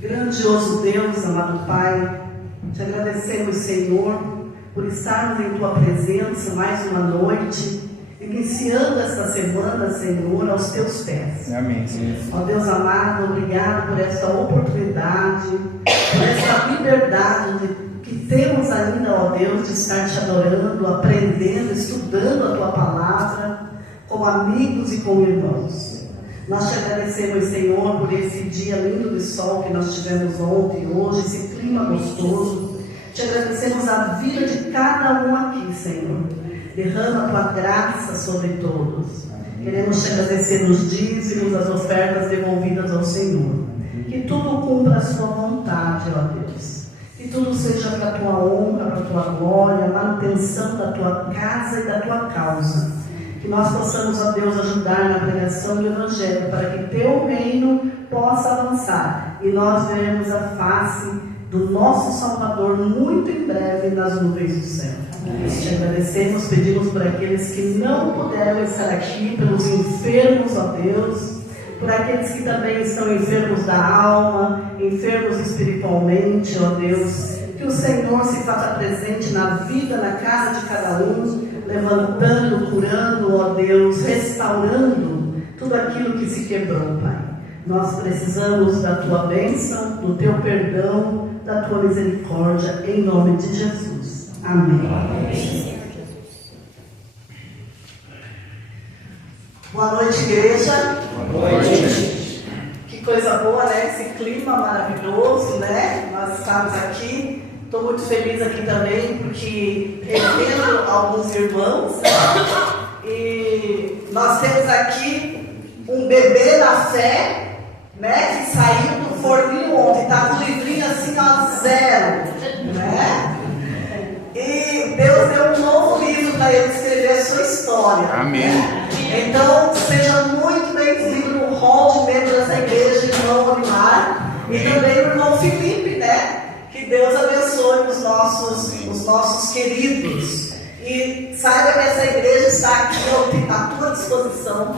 Grandioso Deus, amado Pai, te agradecemos, Senhor, por estarmos em Tua presença mais uma noite, iniciando esta semana, Senhor, aos Teus pés. Amém, Senhor. Ó Deus amado, obrigado por esta oportunidade, por esta liberdade que temos ainda, ó Deus, de estar te adorando, aprendendo, estudando a Tua palavra, como amigos e como irmãos. Nós te agradecemos, Senhor, por esse dia lindo de sol que nós tivemos ontem e hoje, esse clima gostoso. Te agradecemos a vida de cada um aqui, Senhor. Derrama a Tua graça sobre todos. Queremos te agradecer nos dízimos, as ofertas devolvidas ao Senhor. Que tudo cumpra a Sua vontade, ó Deus. Que tudo seja para a Tua honra, para a Tua glória, a manutenção da Tua casa e da Tua causa. Que nós possamos, ó Deus, ajudar na pregação do Evangelho, para que Teu reino possa avançar e nós veremos a face do nosso Salvador muito em breve nas nuvens do céu. Nós te agradecemos, pedimos por aqueles que não puderam estar aqui, pelos enfermos, ó Deus, por aqueles que também estão enfermos da alma, enfermos espiritualmente, ó Deus, que o Senhor se faça presente na vida, na casa de cada um, levantando, curando, ó Deus, restaurando tudo aquilo que se quebrou, Pai. Nós precisamos da Tua bênção, do Teu perdão, da Tua misericórdia, em nome de Jesus. Amém. Amém. Boa noite, igreja. Boa noite. Que coisa boa, né? Esse clima maravilhoso, né? Nós estamos aqui. Estou muito feliz aqui também, porque revendo alguns irmãos, e nós temos aqui um bebê na fé, né, que saiu do forninho ontem, está com o livrinho assim, ó, 0, né? E Deus deu um novo livro para ele escrever a sua história. Amém. Né? Então, seja muito bem-vindo no hall de membros dessa igreja, irmão Olimar, e também o irmão Felipe, né? Que Deus abençoe os nossos queridos. E saiba que essa igreja está aqui à tua disposição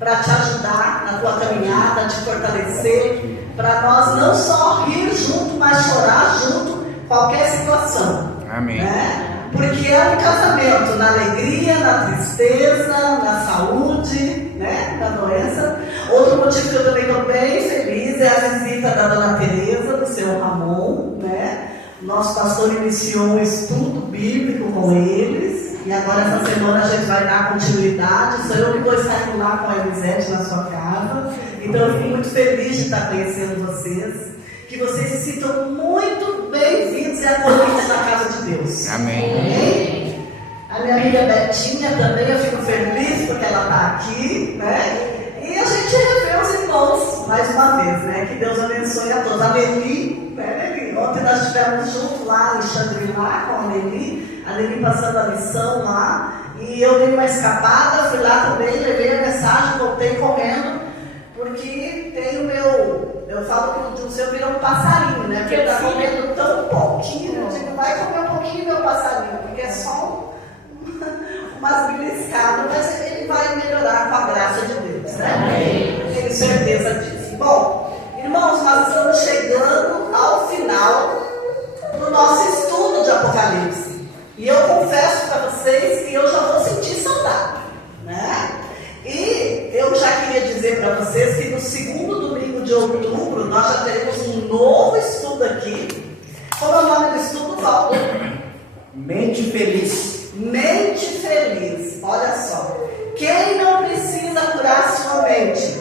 para te ajudar na tua caminhada, te fortalecer, para nós não só rir junto, mas chorar junto qualquer situação. Amém. Né? Porque é um casamento na alegria, na tristeza, na saúde, né? Na doença. Outro motivo que eu também estou bem feliz é a visita da Dona Tereza, do seu Ramon, né? Nosso pastor iniciou um estudo bíblico com eles, e agora essa semana a gente vai dar continuidade. Sou eu que vou estar lá com a Elisete na sua casa. Então eu fico muito feliz de estar conhecendo vocês. Que vocês se sintam muito bem-vindos e acolhidos na casa de Deus. Amém. Amém? A minha amiga Betinha também, eu fico feliz porque ela está aqui, né? E a gente revê os irmãos mais uma vez, né? Que Deus abençoe a todos. A Nelly, né, Nelly? Ontem nós estivemos juntos lá em Xangri-Lá com a Nelly passando a lição lá. E eu dei uma escapada, fui lá também, levei a mensagem, voltei correndo, porque tem o meu. Eu falo que o seu virou um passarinho, né? Porque ele está comendo tão pouquinho. Eu digo, vai comer um pouquinho, meu passarinho, porque é só umas beliscadas, mas ele vai melhorar com a graça de Deus, né? Tenho certeza disso. Bom, irmãos, nós estamos chegando ao final do nosso estudo de Apocalipse. E eu confesso para vocês que eu já vou sentir saudade, né? E eu já queria dizer para vocês que no segundo domingo de outubro nós já teremos um novo estudo aqui. Como é o nome do estudo, Paulo? Mente feliz. Mente feliz. Olha só. Quem não precisa curar sua mente?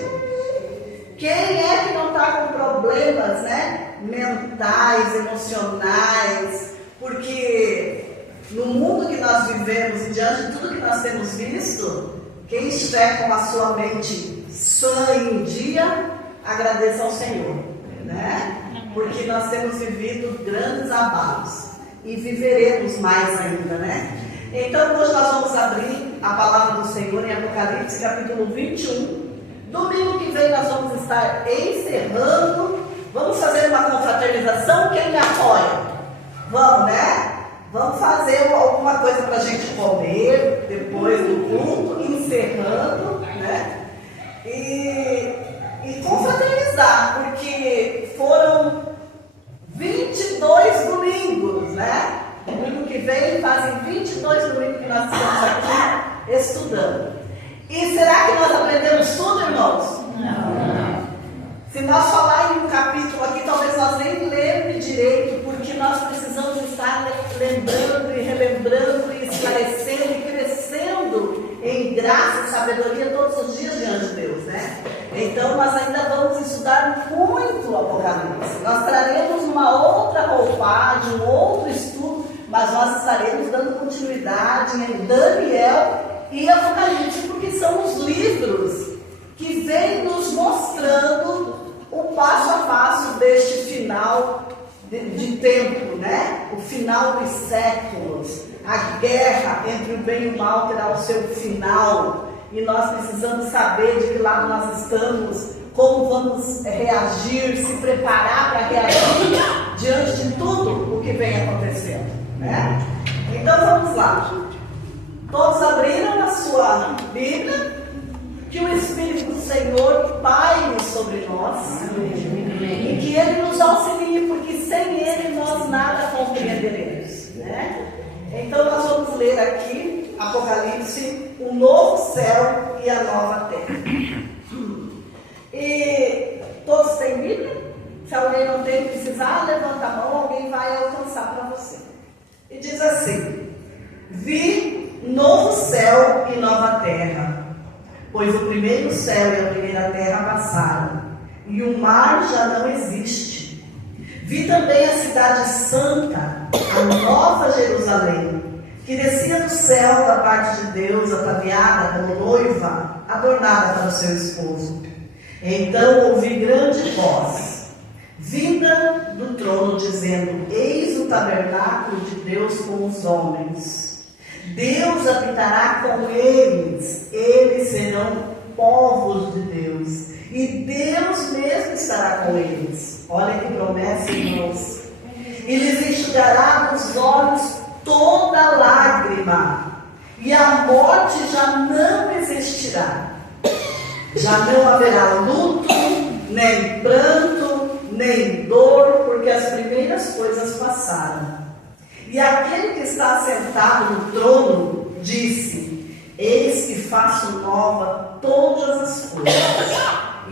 Quem é que não está com problemas, né, mentais, emocionais? Porque no mundo que nós vivemos e diante de tudo que nós temos visto, quem estiver com a sua mente sã em dia, agradeça ao Senhor, né? Porque nós temos vivido grandes abalos e viveremos mais ainda, né? Então hoje nós vamos abrir a palavra do Senhor em Apocalipse capítulo 21. Domingo que vem nós vamos estar encerrando. Vamos fazer uma confraternização. Quem me apoia? Vamos, né? Vamos fazer alguma coisa para a gente comer depois do culto, encerrando, né? E confraternizar, porque foram nós estamos aqui estudando. E será que nós aprendemos tudo, irmãos? Não. Se nós falarmos em um capítulo aqui, talvez nós nem lembremos direito, porque nós precisamos estar lembrando e relembrando e esclarecendo e crescendo em graça e sabedoria todos os dias diante de Deus, né? Então nós ainda vamos estudar muito o Apocalipse. Nós traremos uma outra roupagem, um outro estudo, mas nós estaremos dando continuidade em Daniel e Apocalipse, porque são os livros que vêm nos mostrando o passo a passo deste final de tempo, né? O final dos séculos, a guerra entre o bem e o mal terá o seu final, e nós precisamos saber de que lado nós estamos, como vamos reagir, se preparar para reagir diante de tudo o que vem acontecendo, né? Então vamos lá. Todos abriram a sua Bíblia. Que o Espírito do Senhor paire sobre nós. Amém. E que Ele nos auxilie, porque sem Ele nós nada compreenderemos, né? Então nós vamos ler aqui Apocalipse, o novo céu e a nova terra. E todos têm Bíblia? Se alguém não tem, precisar, levanta a mão, alguém vai alcançar para você. E diz assim: vi novo céu e nova terra, pois o primeiro céu e a primeira terra passaram, e o mar já não existe. Vi também a cidade santa, a nova Jerusalém, que descia do céu da parte de Deus, ataviada como noiva, adornada para o seu esposo. Então ouvi grande voz, vinda do trono, dizendo: eis o tabernáculo de Deus com os homens. Deus habitará com eles, eles serão povos de Deus, e Deus mesmo estará com eles. Olha que promessa, irmãos. E lhes enxugará dos olhos toda lágrima, e a morte já não existirá. Já não haverá luto, nem pranto, nem dor, porque as primeiras coisas passaram. E aquele que está sentado no trono disse: eis que faço nova todas as coisas.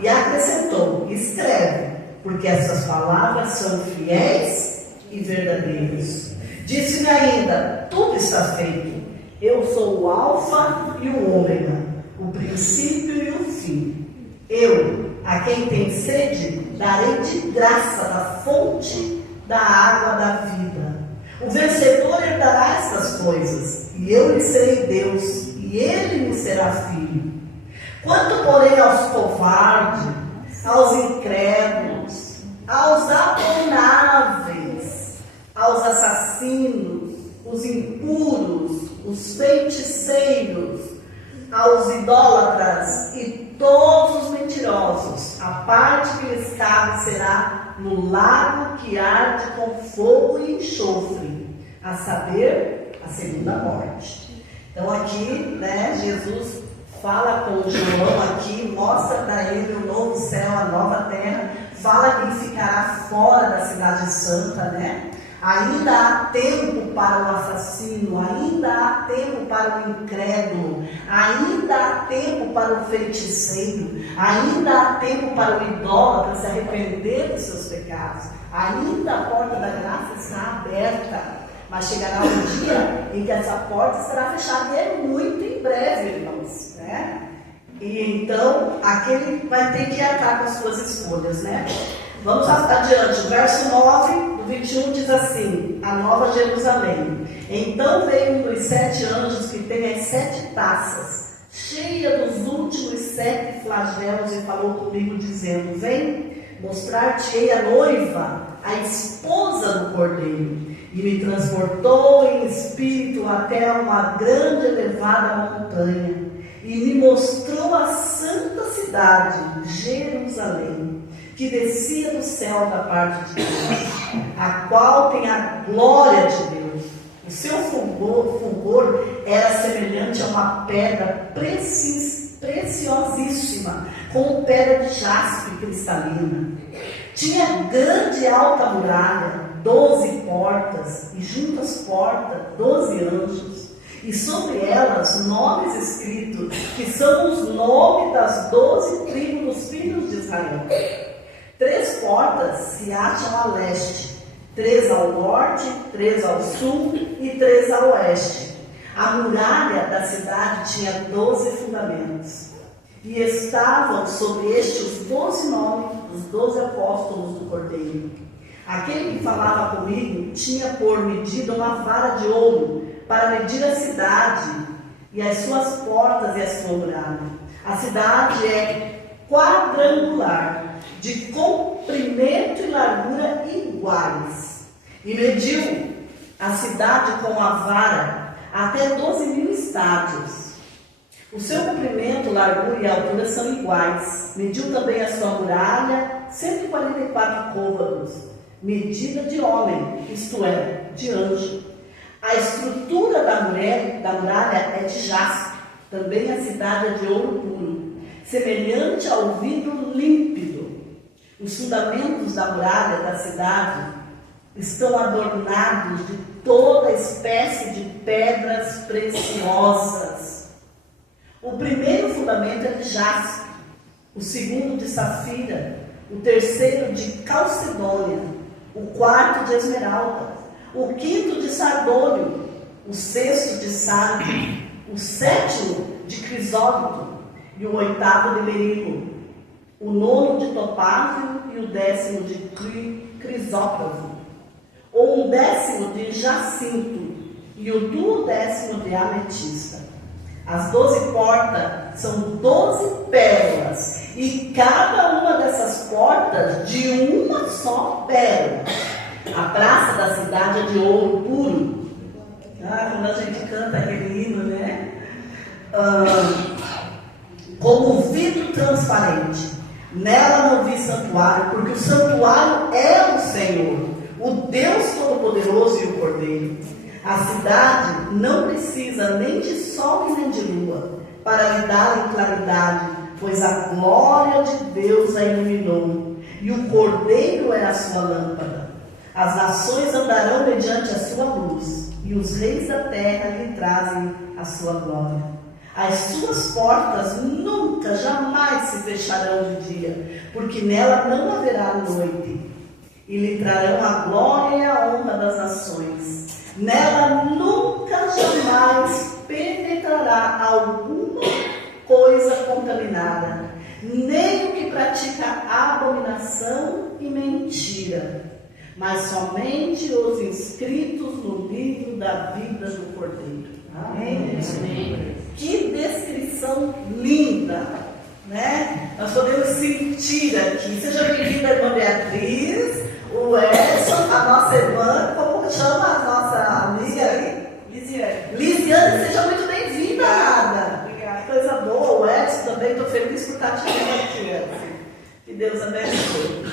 E acrescentou: escreve, porque essas palavras são fiéis e verdadeiras. Disse-me ainda: tudo está feito. Eu sou o Alfa e o Ômega, o princípio e o fim. Eu, a quem tem sede, darei de graça da fonte da água da vida. O vencedor herdará estas coisas, e eu lhe serei Deus, e ele me será filho. Quanto, porém, aos covardes, aos incrédulos, aos abomináveis, aos assassinos, os impuros, os feiticeiros, aos idólatras e todos os mentirosos, a parte que lhes cabe será no lago que arde com fogo e enxofre, a saber, a segunda morte. Então aqui, né, Jesus fala com João aqui, mostra para ele o novo céu, a nova terra, fala que ele ficará fora da cidade santa, né? Ainda há tempo para o assassino, ainda há tempo para o incrédulo, ainda há tempo para o feiticeiro, ainda há tempo para o idólatra se arrepender dos seus pecados. Ainda a porta da graça está aberta, mas chegará um dia em que essa porta estará fechada, e é muito em breve, irmãos, né? E então, aquele vai ter que arcar com as suas escolhas, né? Vamos adiante, o verso 9 do 21 diz assim: a nova Jerusalém. Então veio um dos 7 anjos que tem as 7 taças, cheia dos últimos 7 flagelos, e falou comigo, dizendo: vem, mostrar-te-ei a noiva, a esposa do Cordeiro. E me transportou em espírito até uma grande elevada montanha, e me mostrou a santa cidade, Jerusalém, que descia do céu da parte de Deus, a qual tem a glória de Deus. O seu fulgor era semelhante a uma pedra preciosíssima, com pedra de jaspe cristalina. Tinha grande e alta muralha, 12 portas, e junto às portas 12 anjos, e sobre elas nomes escritos, que são os nomes das 12 tribos dos filhos de Israel. 3 portas se acham a leste, 3 ao norte, 3 ao sul e 3 ao oeste. A muralha da cidade tinha 12 fundamentos, e estavam sobre este os 12 nomes dos 12 apóstolos do Cordeiro. Aquele que falava comigo tinha por medida uma vara de ouro para medir a cidade e as suas portas e a sua muralha. A cidade é quadrangular, de comprimento e largura iguais, e mediu a cidade com a vara até 12.000 estádios. O seu comprimento, largura e altura são iguais. Mediu também a sua muralha, 144 côvados, medida de homem, isto é, de anjo. A estrutura da muralha é de jaspe, também a cidade é de ouro puro, semelhante ao vidro límpido. Os fundamentos da muralha da cidade estão adornados de toda espécie de pedras preciosas. O primeiro fundamento é de jaspe, o segundo de safira, o terceiro de calcedônia, o quarto de esmeralda, o quinto de sardônio, o sexto de sardio, o sétimo de crisólito e o oitavo de berilo, o nono de topázio e o 10º de crisópraso, ou um 10º de jacinto e o 12º de ametista. As 12 portas são 12 pérolas, e cada uma dessas portas de uma só pérola. A praça da cidade é de ouro puro. Quando a gente canta aquele hino, né? Como vidro transparente. Nela não vi santuário, porque o santuário é o Senhor, o Deus Todo-Poderoso e o Cordeiro. A cidade não precisa nem de sol nem de lua para lhe dar claridade, pois a glória de Deus a iluminou, e o Cordeiro é a sua lâmpada. As nações andarão mediante a sua luz, e os reis da terra lhe trazem a sua glória. As suas portas nunca, jamais se fecharão de dia, porque nela não haverá noite, e lhe trarão a glória e a honra das nações. Nela nunca, jamais penetrará alguma coisa contaminada, nem o que pratica abominação e mentira, mas somente os inscritos no livro da vida do Cordeiro. Amém? Amém. Que descrição linda, né? Nós podemos sentir aqui. Seja bem-vinda, irmã Beatriz, o Edson, a nossa irmã, como chama a nossa amiga aí? Lisiane, seja muito bem-vinda, Ada. Obrigada. Coisa boa, o Edson também, estou feliz por estar te vendo aqui, Edson. Que Deus abençoe.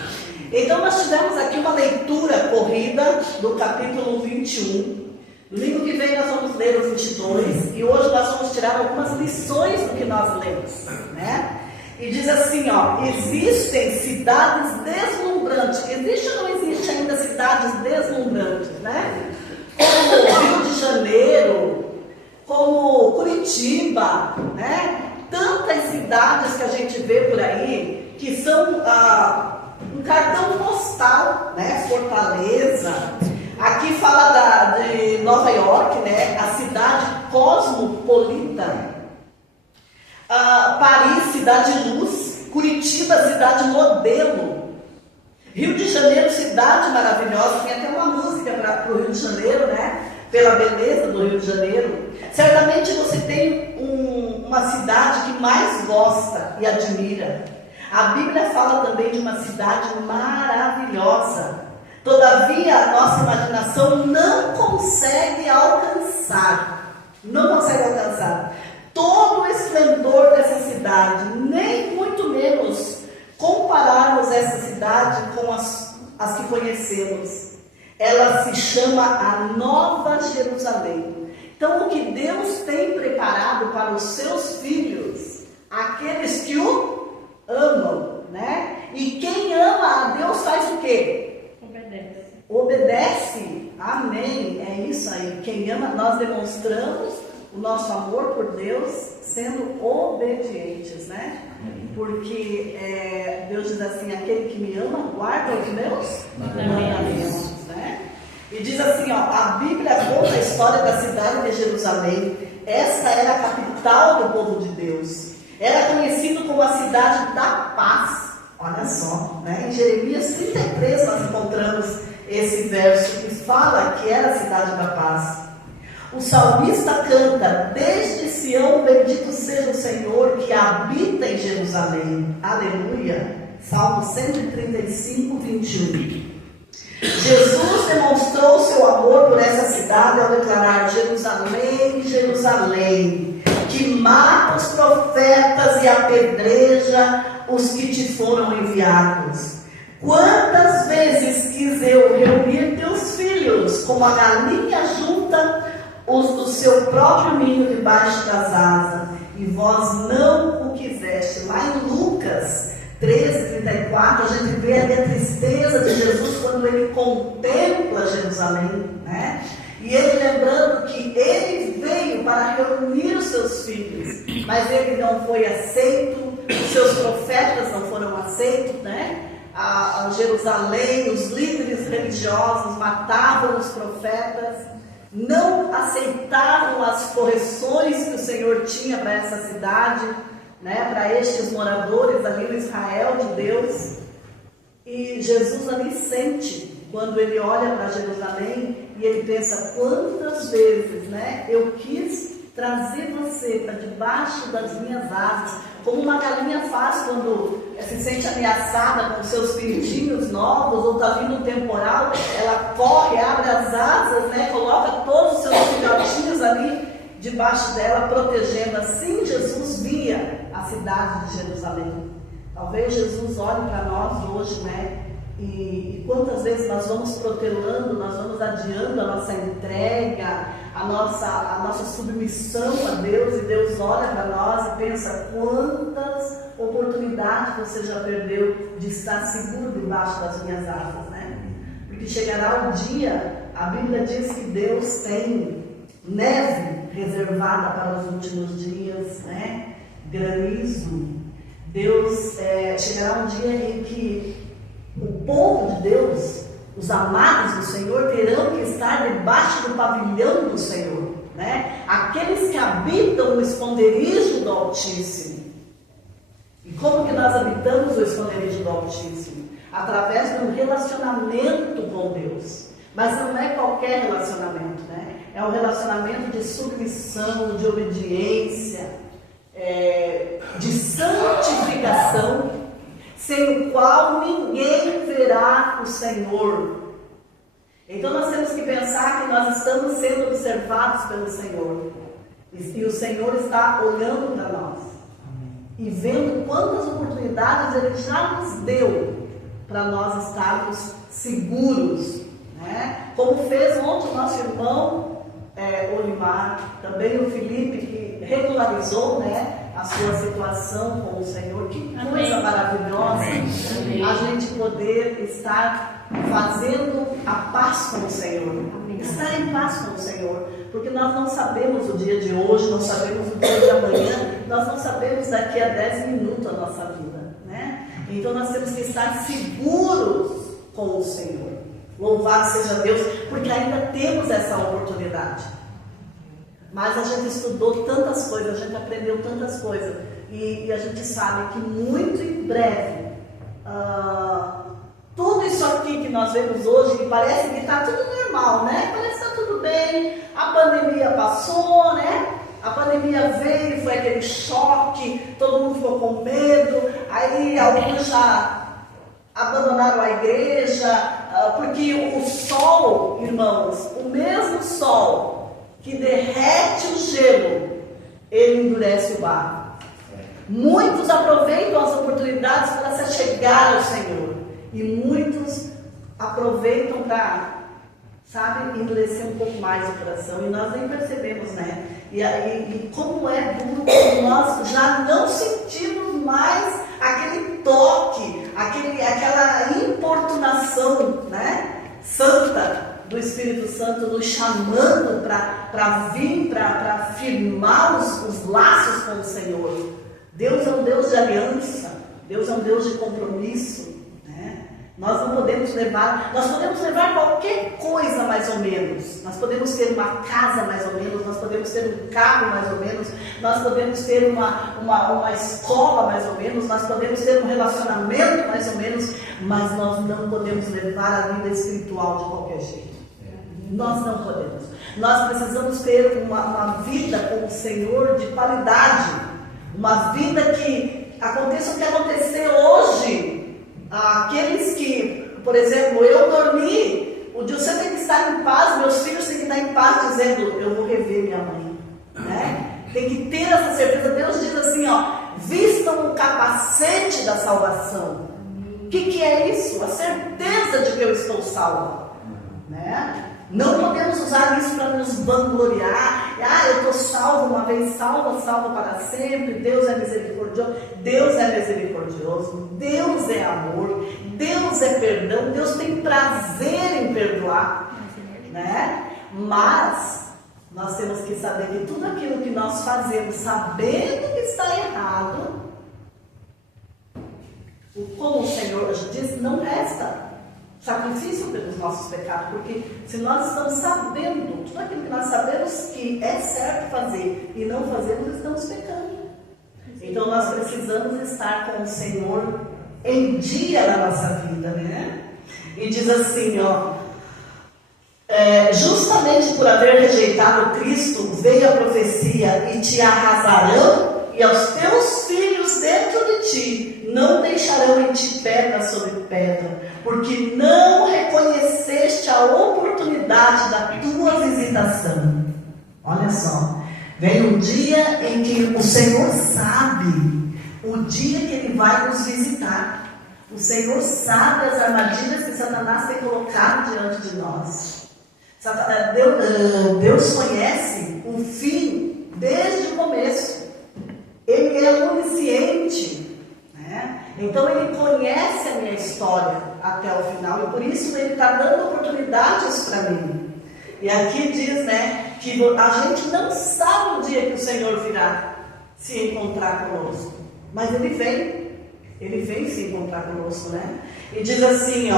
Então, nós tivemos aqui uma leitura corrida do capítulo 21. Domingo que vem nós vamos ler o 22 e hoje nós vamos tirar algumas lições do que nós lemos, né? E diz assim, ó, existem cidades deslumbrantes. Existe ou não existe ainda cidades deslumbrantes, né? Como Rio de Janeiro, como Curitiba, né? Tantas cidades que a gente vê por aí que são um cartão postal, né? Fortaleza. Aqui fala de Nova York, né? A cidade cosmopolita. Paris, cidade luz. Curitiba, cidade modelo. Rio de Janeiro, cidade maravilhosa. Tem até uma música para o Rio de Janeiro, né? Pela beleza do Rio de Janeiro. Certamente você tem uma cidade que mais gosta e admira. A Bíblia fala também de uma cidade maravilhosa. Todavia, a nossa imaginação não consegue alcançar. Não consegue alcançar todo o esplendor dessa cidade, nem muito menos compararmos essa cidade com as que conhecemos. Ela se chama a Nova Jerusalém. Então, o que Deus tem preparado para os seus filhos, aqueles que o amam, né? E quem ama a Deus faz o quê? Obedece. Amém. É isso aí. Quem ama, nós demonstramos o nosso amor por Deus sendo obedientes, né? Porque Deus diz assim, aquele que me ama guarda os meus mandamentos, né? E diz assim, ó, a Bíblia conta a história da cidade de Jerusalém. Esta era a capital do povo de Deus. Era conhecido como a cidade da paz. Olha só, né? Em Jeremias 33 nós encontramos esse verso que fala que era a cidade da paz. O salmista canta, desde Sião bendito seja o Senhor que habita em Jerusalém. Aleluia. Salmo 135, 21. Jesus demonstrou seu amor por essa cidade ao declarar: Jerusalém, Jerusalém, que mata os profetas e apedreja os que te foram enviados. Quantas vezes quis eu reunir teus filhos, como a galinha junta os do seu próprio ninho debaixo das asas, e vós não o quiseste. Lá em Lucas 13:34, a gente vê ali a tristeza de Jesus quando ele contempla Jerusalém, né? E ele lembrando que ele veio para reunir os seus filhos, mas ele não foi aceito, os seus profetas não foram aceitos, né? A Jerusalém, os líderes religiosos matavam os profetas, não aceitavam as correções que o Senhor tinha para essa cidade, né, para estes moradores ali no Israel de Deus. E Jesus ali sente, quando ele olha para Jerusalém, e ele pensa, quantas vezes, né, eu quis trazer você para debaixo das minhas asas, como uma galinha faz quando se sente ameaçada com seus pintinhos novos, ou está vindo um temporal, ela corre, abre as asas, né, coloca todos os seus filhotinhos ali debaixo dela, protegendo. Assim Jesus via a cidade de Jerusalém. Talvez Jesus olhe para nós hoje, né? E quantas vezes nós vamos protelando, nós vamos adiando a nossa entrega, a nossa submissão a Deus, e Deus olha para nós e pensa, quantas oportunidades você já perdeu de estar seguro debaixo das minhas asas, né? Porque chegará o dia, a Bíblia diz que Deus tem neve reservada para os últimos dias, né? Granizo. Deus, chegará um dia em que o povo de Deus, os amados do Senhor, terão que estar debaixo do pavilhão do Senhor, né? Aqueles que habitam o esconderijo do Altíssimo. E como que nós habitamos o esconderijo do Altíssimo? Através de um relacionamento com Deus. Mas não é qualquer relacionamento, né? É um relacionamento de submissão, de obediência, de santificação, sem o qual ninguém verá o Senhor. Então nós temos que pensar que nós estamos sendo observados pelo Senhor. E o Senhor está olhando para nós. E vendo quantas oportunidades Ele já nos deu para nós estarmos seguros, né? Como fez ontem o nosso irmão Olimar, também o Felipe, que regularizou, né, a sua situação com o Senhor. Que coisa maravilhosa. Amém. A gente poder estar fazendo a paz com o Senhor. Amém. Estar em paz com o Senhor, porque nós não sabemos o dia de hoje, não sabemos o dia de amanhã, nós não sabemos daqui a 10 minutos a nossa vida, né? Então nós temos que estar seguros com o Senhor. Louvado seja Deus, porque ainda temos essa oportunidade. Mas a gente estudou tantas coisas, a gente aprendeu tantas coisas, e a gente sabe que muito em breve, tudo isso aqui que nós vemos hoje, que parece que está tudo normal, né? Parece que está tudo bem, a pandemia passou, né? A pandemia veio, foi aquele choque, todo mundo ficou com medo, aí alguns já abandonaram a igreja, porque o sol, irmãos, o mesmo sol que derrete o gelo, ele endurece o barro. Muitos aproveitam as oportunidades para se chegar ao Senhor, e muitos aproveitam para, sabe, endurecer um pouco mais o coração, e nós nem percebemos, né? E como é duro quando nós já não sentimos mais aquele toque, aquela importunação, né, santa do Espírito Santo nos chamando para vir, para firmar os laços com o Senhor. Deus é um Deus de aliança, Deus é um Deus de compromisso, né? Nós podemos levar qualquer coisa mais ou menos. Nós podemos ter uma casa mais ou menos, nós podemos ter um carro mais ou menos, nós podemos ter uma escola mais ou menos, nós podemos ter um relacionamento mais ou menos, mas nós não podemos levar a vida espiritual de qualquer jeito. Nós não podemos. Nós precisamos ter uma vida com o Senhor de qualidade, uma vida que aconteça o que acontecer hoje. Aqueles que, por exemplo, eu dormi, o Dilson tem que estar em paz, meus filhos têm que estar em paz, dizendo, eu vou rever minha mãe, né? Tem que ter essa certeza. Deus diz assim, vistam o capacete da salvação. O que é isso? A certeza de que eu estou salvo, né? Não podemos usar isso para nos vangloriar. Eu estou salvo uma vez, salvo para sempre. Deus é misericordioso. Deus é misericordioso. Deus é amor. Deus é perdão. Deus tem prazer em perdoar, né? Mas nós temos que saber que tudo aquilo que nós fazemos sabendo que está errado, como o Senhor diz, não resta sacrifício pelos nossos pecados, porque se nós estamos sabendo, tudo aquilo que nós sabemos que é certo fazer e não fazemos, estamos pecando. Então nós precisamos estar com o Senhor em dia na nossa vida, né? E diz assim, justamente por haver rejeitado Cristo, veio a profecia, e te arrasarão, e aos teus filhos dentro de ti não deixarão em ti pedra sobre pedra, porque não reconheceste a oportunidade da tua visitação. Olha só, vem um dia em que o Senhor sabe o dia que Ele vai nos visitar. O Senhor sabe as armadilhas que Satanás tem colocado diante de nós. Deus conhece o fim desde o começo. Ele é onisciente, né? Então Ele conhece a minha história até o final, e por isso Ele está dando oportunidades para mim. E aqui diz, né, que a gente não sabe o dia que o Senhor virá se encontrar conosco, mas Ele vem se encontrar conosco, né? E diz assim,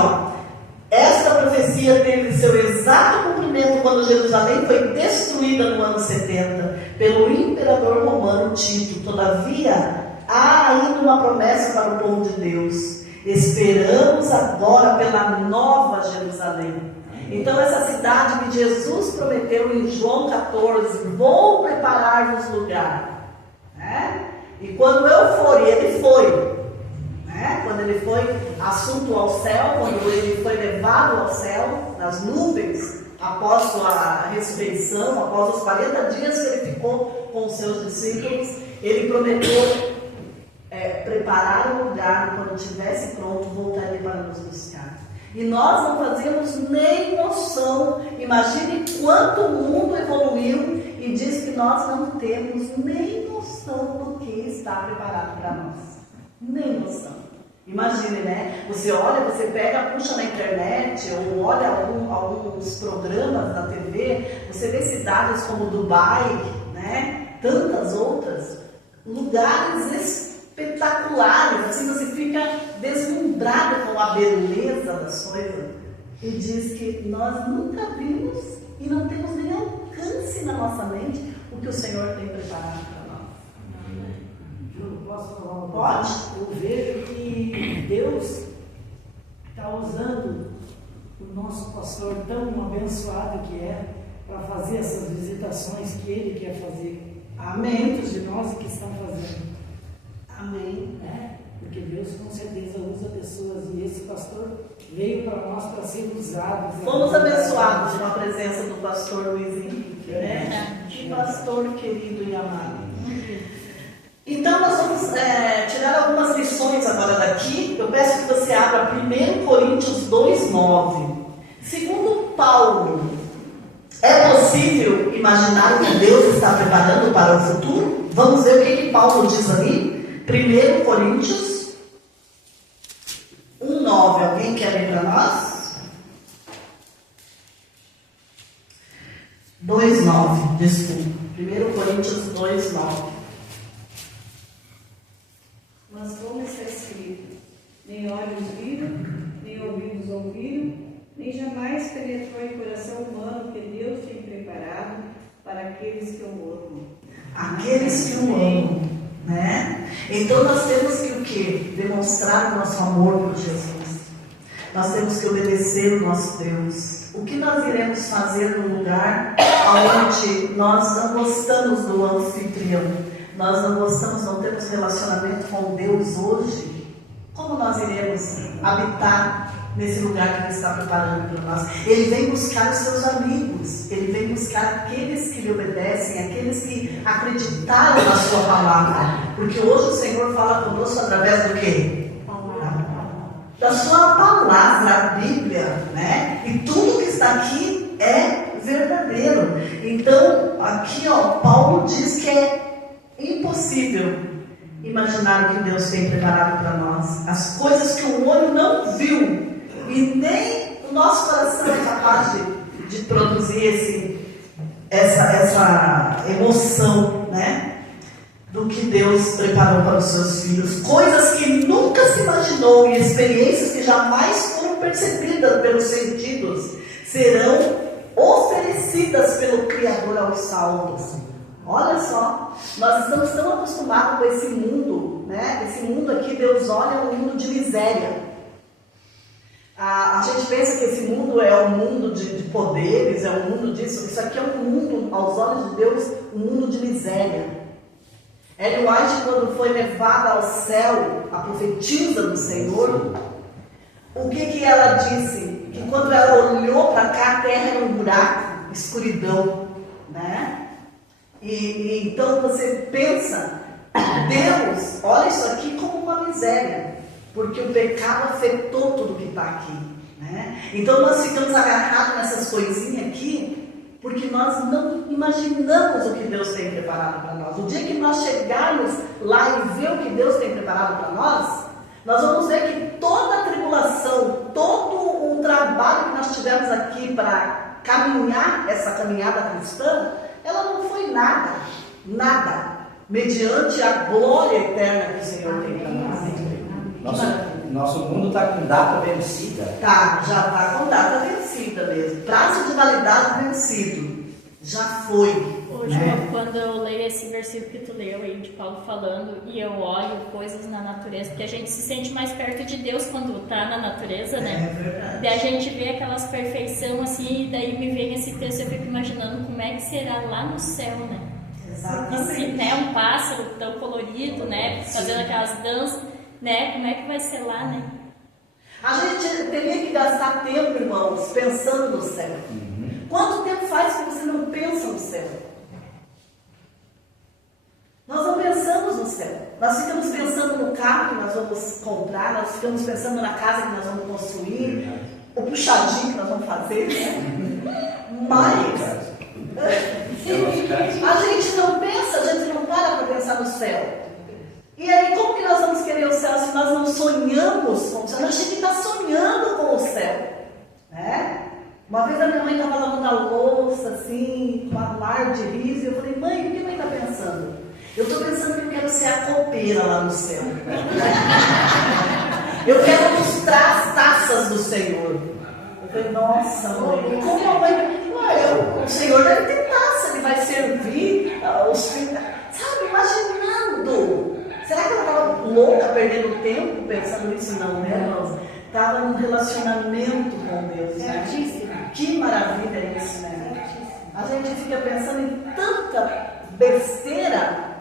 esta profecia teve seu exato cumprimento quando Jerusalém foi destruída no ano 70 pelo imperador romano Tito. Todavia, há ainda uma promessa para o povo de Deus. Esperamos agora pela nova Jerusalém. Então essa cidade que Jesus prometeu em João 14, vou preparar-vos lugar, né? E quando eu for, e Ele foi, né? Quando Ele foi assunto ao céu, quando Ele foi levado ao céu nas nuvens, após sua ressurreição, após os 40 dias que Ele ficou com os seus discípulos, Ele prometeu preparar um lugar, quando estivesse pronto, voltaria para nos buscar. E nós não fazíamos nem noção. Imagine quanto o mundo evoluiu, e diz que nós não temos nem noção do que está preparado para nós. Nem noção. Imagine, né? Você olha, você pega, puxa na internet, ou olha alguns programas na TV, você vê cidades como Dubai, né? Tantas outras, lugares espetaculares, assim você fica deslumbrado com a beleza das coisas. E diz que nós nunca vimos e não temos nem alcance na nossa mente o que o Senhor tem preparado para nós. Eu posso falar uma Pode? coisa? Eu vejo que Deus está usando o nosso pastor tão abençoado que é para fazer essas visitações que ele quer fazer. Amém. Muitos de nós que estão fazendo. Amém. Porque Deus com certeza usa pessoas, e esse pastor veio para nós para ser usado. Fomos abençoados com a presença do pastor Luiz Henrique, né? Que pastor querido e amado. Então nós vamos tirar algumas lições agora daqui. Eu peço que você abra 1 Coríntios 2:9. Segundo Paulo, é possível imaginar o que Deus está preparando para o futuro? Vamos ver o que Paulo diz ali. 1 Coríntios 1:9. Alguém quer ler para nós? 2:9, desculpa. 1 Coríntios 2:9. Mas como está escrito, nem olhos viram, nem ouvidos ouviram, nem jamais penetrou em coração humano que Deus tem preparado para aqueles que o amam. Aqueles que o amam, né? Então nós temos que o quê? Demonstrar o nosso amor por Jesus. Nós temos que obedecer o nosso Deus. O que nós iremos fazer no lugar onde nós não gostamos do anfitrião? Nós não gostamos, não temos relacionamento com Deus hoje? Como nós iremos habitar nesse lugar que Ele está preparando para nós? Ele vem buscar os seus amigos, Ele vem buscar aqueles que lhe obedecem, aqueles que acreditaram na sua palavra. Porque hoje o Senhor fala conosco através do quê? Da sua palavra, a Bíblia, né? E tudo que está aqui é verdadeiro. Então, aqui, Paulo diz que é impossível imaginar o que Deus tem preparado para nós. As coisas que o olho não viu e nem o nosso coração é capaz de produzir essa emoção, né? Do que Deus preparou para os seus filhos. Coisas que nunca se imaginou e experiências que jamais foram percebidas pelos sentidos serão oferecidas pelo Criador aos salvos. Olha só, nós estamos tão acostumados com esse mundo, né? Esse mundo aqui, Deus olha, é um mundo de miséria. A gente pensa que esse mundo é um mundo de poderes, é um mundo disso. Isso aqui é um mundo, aos olhos de Deus, um mundo de miséria. Ellen White, quando foi levada ao céu, a profetisa do Senhor, o que ela disse? Que quando ela olhou para cá, a terra era um buraco, escuridão, né? E então você pensa, Deus olha isso aqui como uma miséria, porque o pecado afetou tudo que está aqui, né? Então nós ficamos agarrados nessas coisinhas aqui, porque nós não imaginamos o que Deus tem preparado para nós. O dia que nós chegarmos lá e ver o que Deus tem preparado para nós vamos ver que toda a tribulação, todo o trabalho que nós tivemos aqui para caminhar essa caminhada cristã, ela não foi nada, mediante a glória eterna que o Senhor tem para nós. Nosso mundo está com data vencida. Já está com data vencida mesmo. Prazo de validade vencido. Já foi. Ô, João, quando eu leio esse versículo que tu leu aí de Paulo falando, e eu olho coisas na natureza, porque a gente se sente mais perto de Deus quando está na natureza, né? É verdade. Daí a gente vê aquelas perfeições assim, e daí me vem esse texto, eu fico imaginando como é que será lá no céu, né? Exatamente. Se, né, um pássaro tão colorido, né? Fazendo aquelas danças, né? Como é que vai ser lá, né? A gente teria que gastar tempo, irmãos, pensando no céu. Quanto tempo faz que você não pensa no céu? Nós não pensamos no céu. Nós ficamos pensando no carro que nós vamos comprar, nós ficamos pensando na casa que nós vamos construir, o puxadinho que nós vamos fazer, né? Mas a gente não pensa, a gente não para pensar no céu. E aí, como que nós vamos querer o céu se nós não sonhamos com o céu? Nós temos que estar sonhando com o céu, né? Uma vez a minha mãe estava lavando a louça, assim, com um mar de riso, e eu falei, mãe, o que a mãe está pensando? Eu estou pensando que eu quero ser a copeira lá no céu. Eu quero mostrar as taças do Senhor. Eu falei, nossa, mãe, como a mãe... o Senhor deve ter taça, Ele vai servir os filhos, sabe, imaginando. Será que ela estava louca, perdendo tempo, pensando nisso? Não, né, irmãos? Estava num relacionamento com Deus, né? Que maravilha é isso, né? A gente fica pensando em tanta besteira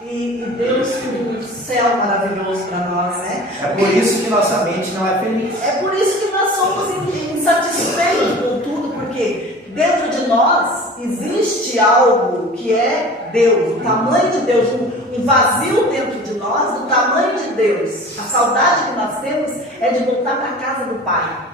e Deus com um céu maravilhoso para nós, né? É por isso que nossa mente não é feliz. É por isso que nós somos insatisfeitos com tudo, porque dentro de nós existe algo que é Deus, o tamanho de Deus, um vazio dentro de nós do tamanho de Deus. A saudade que nós temos é de voltar para a casa do Pai,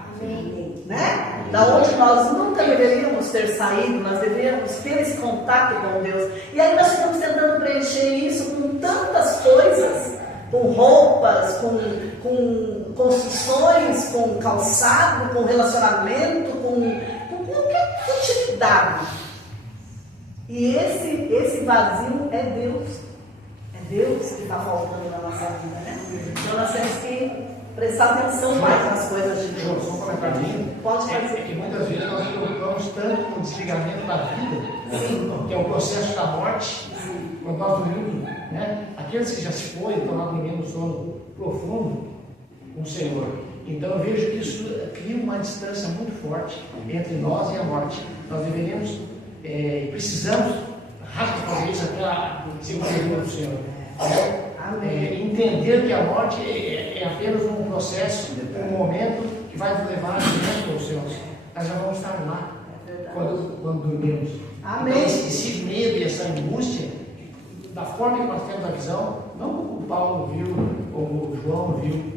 né? Da onde nós nunca deveríamos ter saído, nós deveríamos ter esse contato com Deus. E aí nós estamos tentando preencher isso com tantas coisas, com roupas, com construções, com calçado, com relacionamento, com qualquer utilidade. E esse vazio é Deus. É Deus que está faltando na nossa vida, né? Então nós temos que prestar atenção mais nas coisas de Deus. Só um comentário. Pode fazer. Que muitas vezes nós nos preocupamos tanto com o desligamento da vida, que é o processo da morte, quando nós dormimos, né? Aqueles que já se foram, estão lá dormindo um sono profundo com o Senhor. Então eu vejo que isso cria uma distância muito forte entre nós e a morte. Nós deveríamos, precisamos fazer isso até se conhecer do Senhor. Entender que a morte é apenas um processo, um momento que vai nos levar adiante aos céus. Nós já vamos estar lá quando dormimos. Amém. Então, esse medo e essa angústia, da forma que nós temos a visão, não como o Paulo viu, ou o João viu.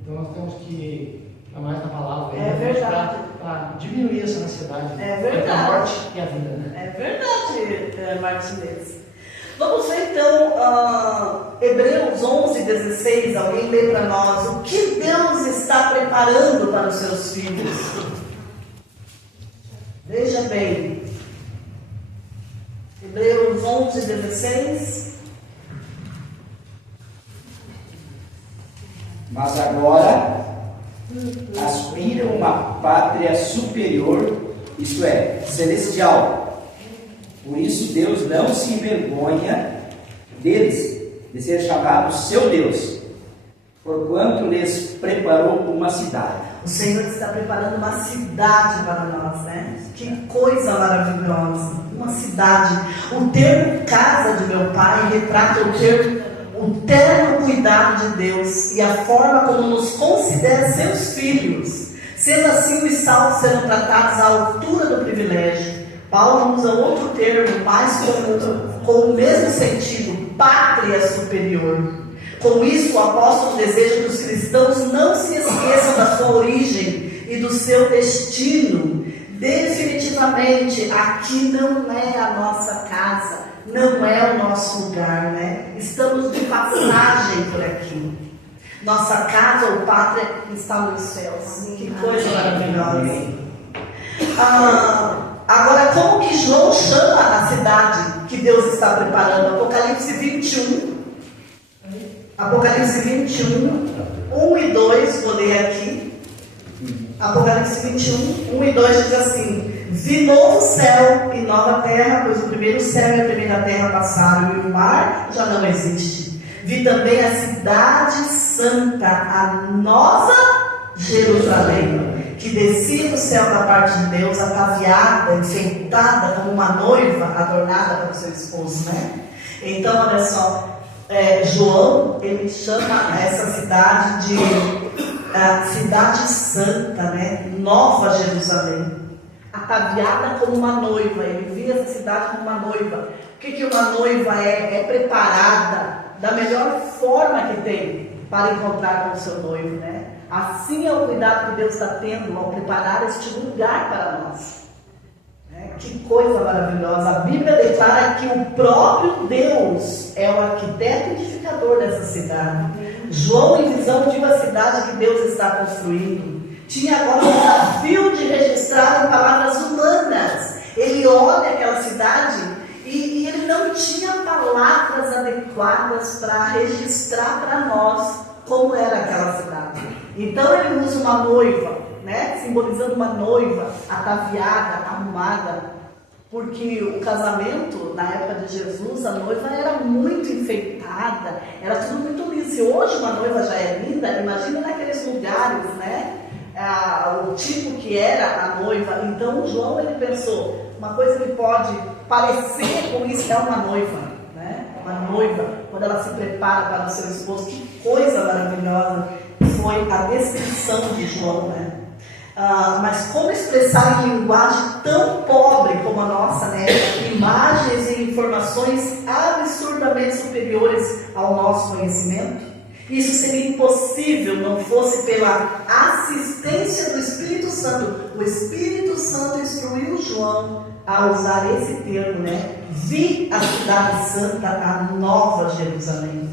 Então nós temos que dar mais na palavra para diminuir essa ansiedade entre a morte e a vida. Né? É verdade, Martinez. Vamos ver então Hebreus 11:16. Alguém lê para nós o que Deus está preparando para os seus filhos. Veja bem, Hebreus 11:16. Mas agora aspiram uma pátria superior, isto é, celestial. Por isso Deus não se envergonha deles, de ser chamado seu Deus, porquanto lhes preparou uma cidade. O Senhor está preparando uma cidade para nós, né? Que coisa maravilhosa! Uma cidade. O termo casa de meu pai retrata o terno cuidado de Deus e a forma como nos considera seus filhos. Sendo assim, os salvos serão tratados à altura do privilégio. Paulo usa outro termo, mais com o mesmo sentido, pátria superior. Com isso, o apóstolo deseja que os cristãos não se esqueçam da sua origem e do seu destino. Definitivamente, aqui não é a nossa casa, não é o nosso lugar, né? Estamos de passagem por aqui. Nossa casa ou pátria está nos céus. Que coisa maravilhosa. Agora, como que João chama a cidade que Deus está preparando? Apocalipse 21. Apocalipse 21, 1 e 2, vou ler aqui. Apocalipse 21, 1 e 2 diz assim: vi novo céu e nova terra, pois o primeiro céu e a primeira terra passaram e o mar já não existe. Vi também a cidade santa, a nova Jerusalém, que descia do céu da parte de Deus, ataviada, enfeitada como uma noiva adornada para o seu esposo, né? Então, olha só, João, ele chama essa cidade de cidade santa, né? Nova Jerusalém, ataviada como uma noiva. Ele via essa cidade como uma noiva. O que uma noiva é? É preparada da melhor forma que tem para encontrar com o seu noivo, né? Assim é o cuidado que Deus está tendo ao preparar este lugar para nós. Que coisa maravilhosa! A Bíblia declara que o próprio Deus é o arquiteto e edificador dessa cidade. João, em visão, viu a cidade que Deus está construindo. Tinha agora o desafio de registrar em palavras humanas. Ele olha aquela cidade e ele não tinha palavras adequadas para registrar para nós como era aquela cidade. Então ele usa uma noiva, né? Simbolizando uma noiva ataviada, arrumada, porque o casamento na época de Jesus, a noiva era muito enfeitada, era tudo muito lindo. Se hoje uma noiva já é linda, imagina naqueles lugares, né? O tipo que era a noiva. Então João, ele pensou, uma coisa que pode parecer com isso é uma noiva, né? Uma noiva, quando ela se prepara para o seu esposo. Que coisa maravilhosa foi a descrição de João, né? Mas como expressar em linguagem tão pobre como a nossa, né? Imagens e informações absurdamente superiores ao nosso conhecimento? Isso seria impossível não fosse pela assistência do Espírito Santo. O Espírito Santo instruiu João a usar esse termo, né? Vi a cidade santa, a nova Jerusalém.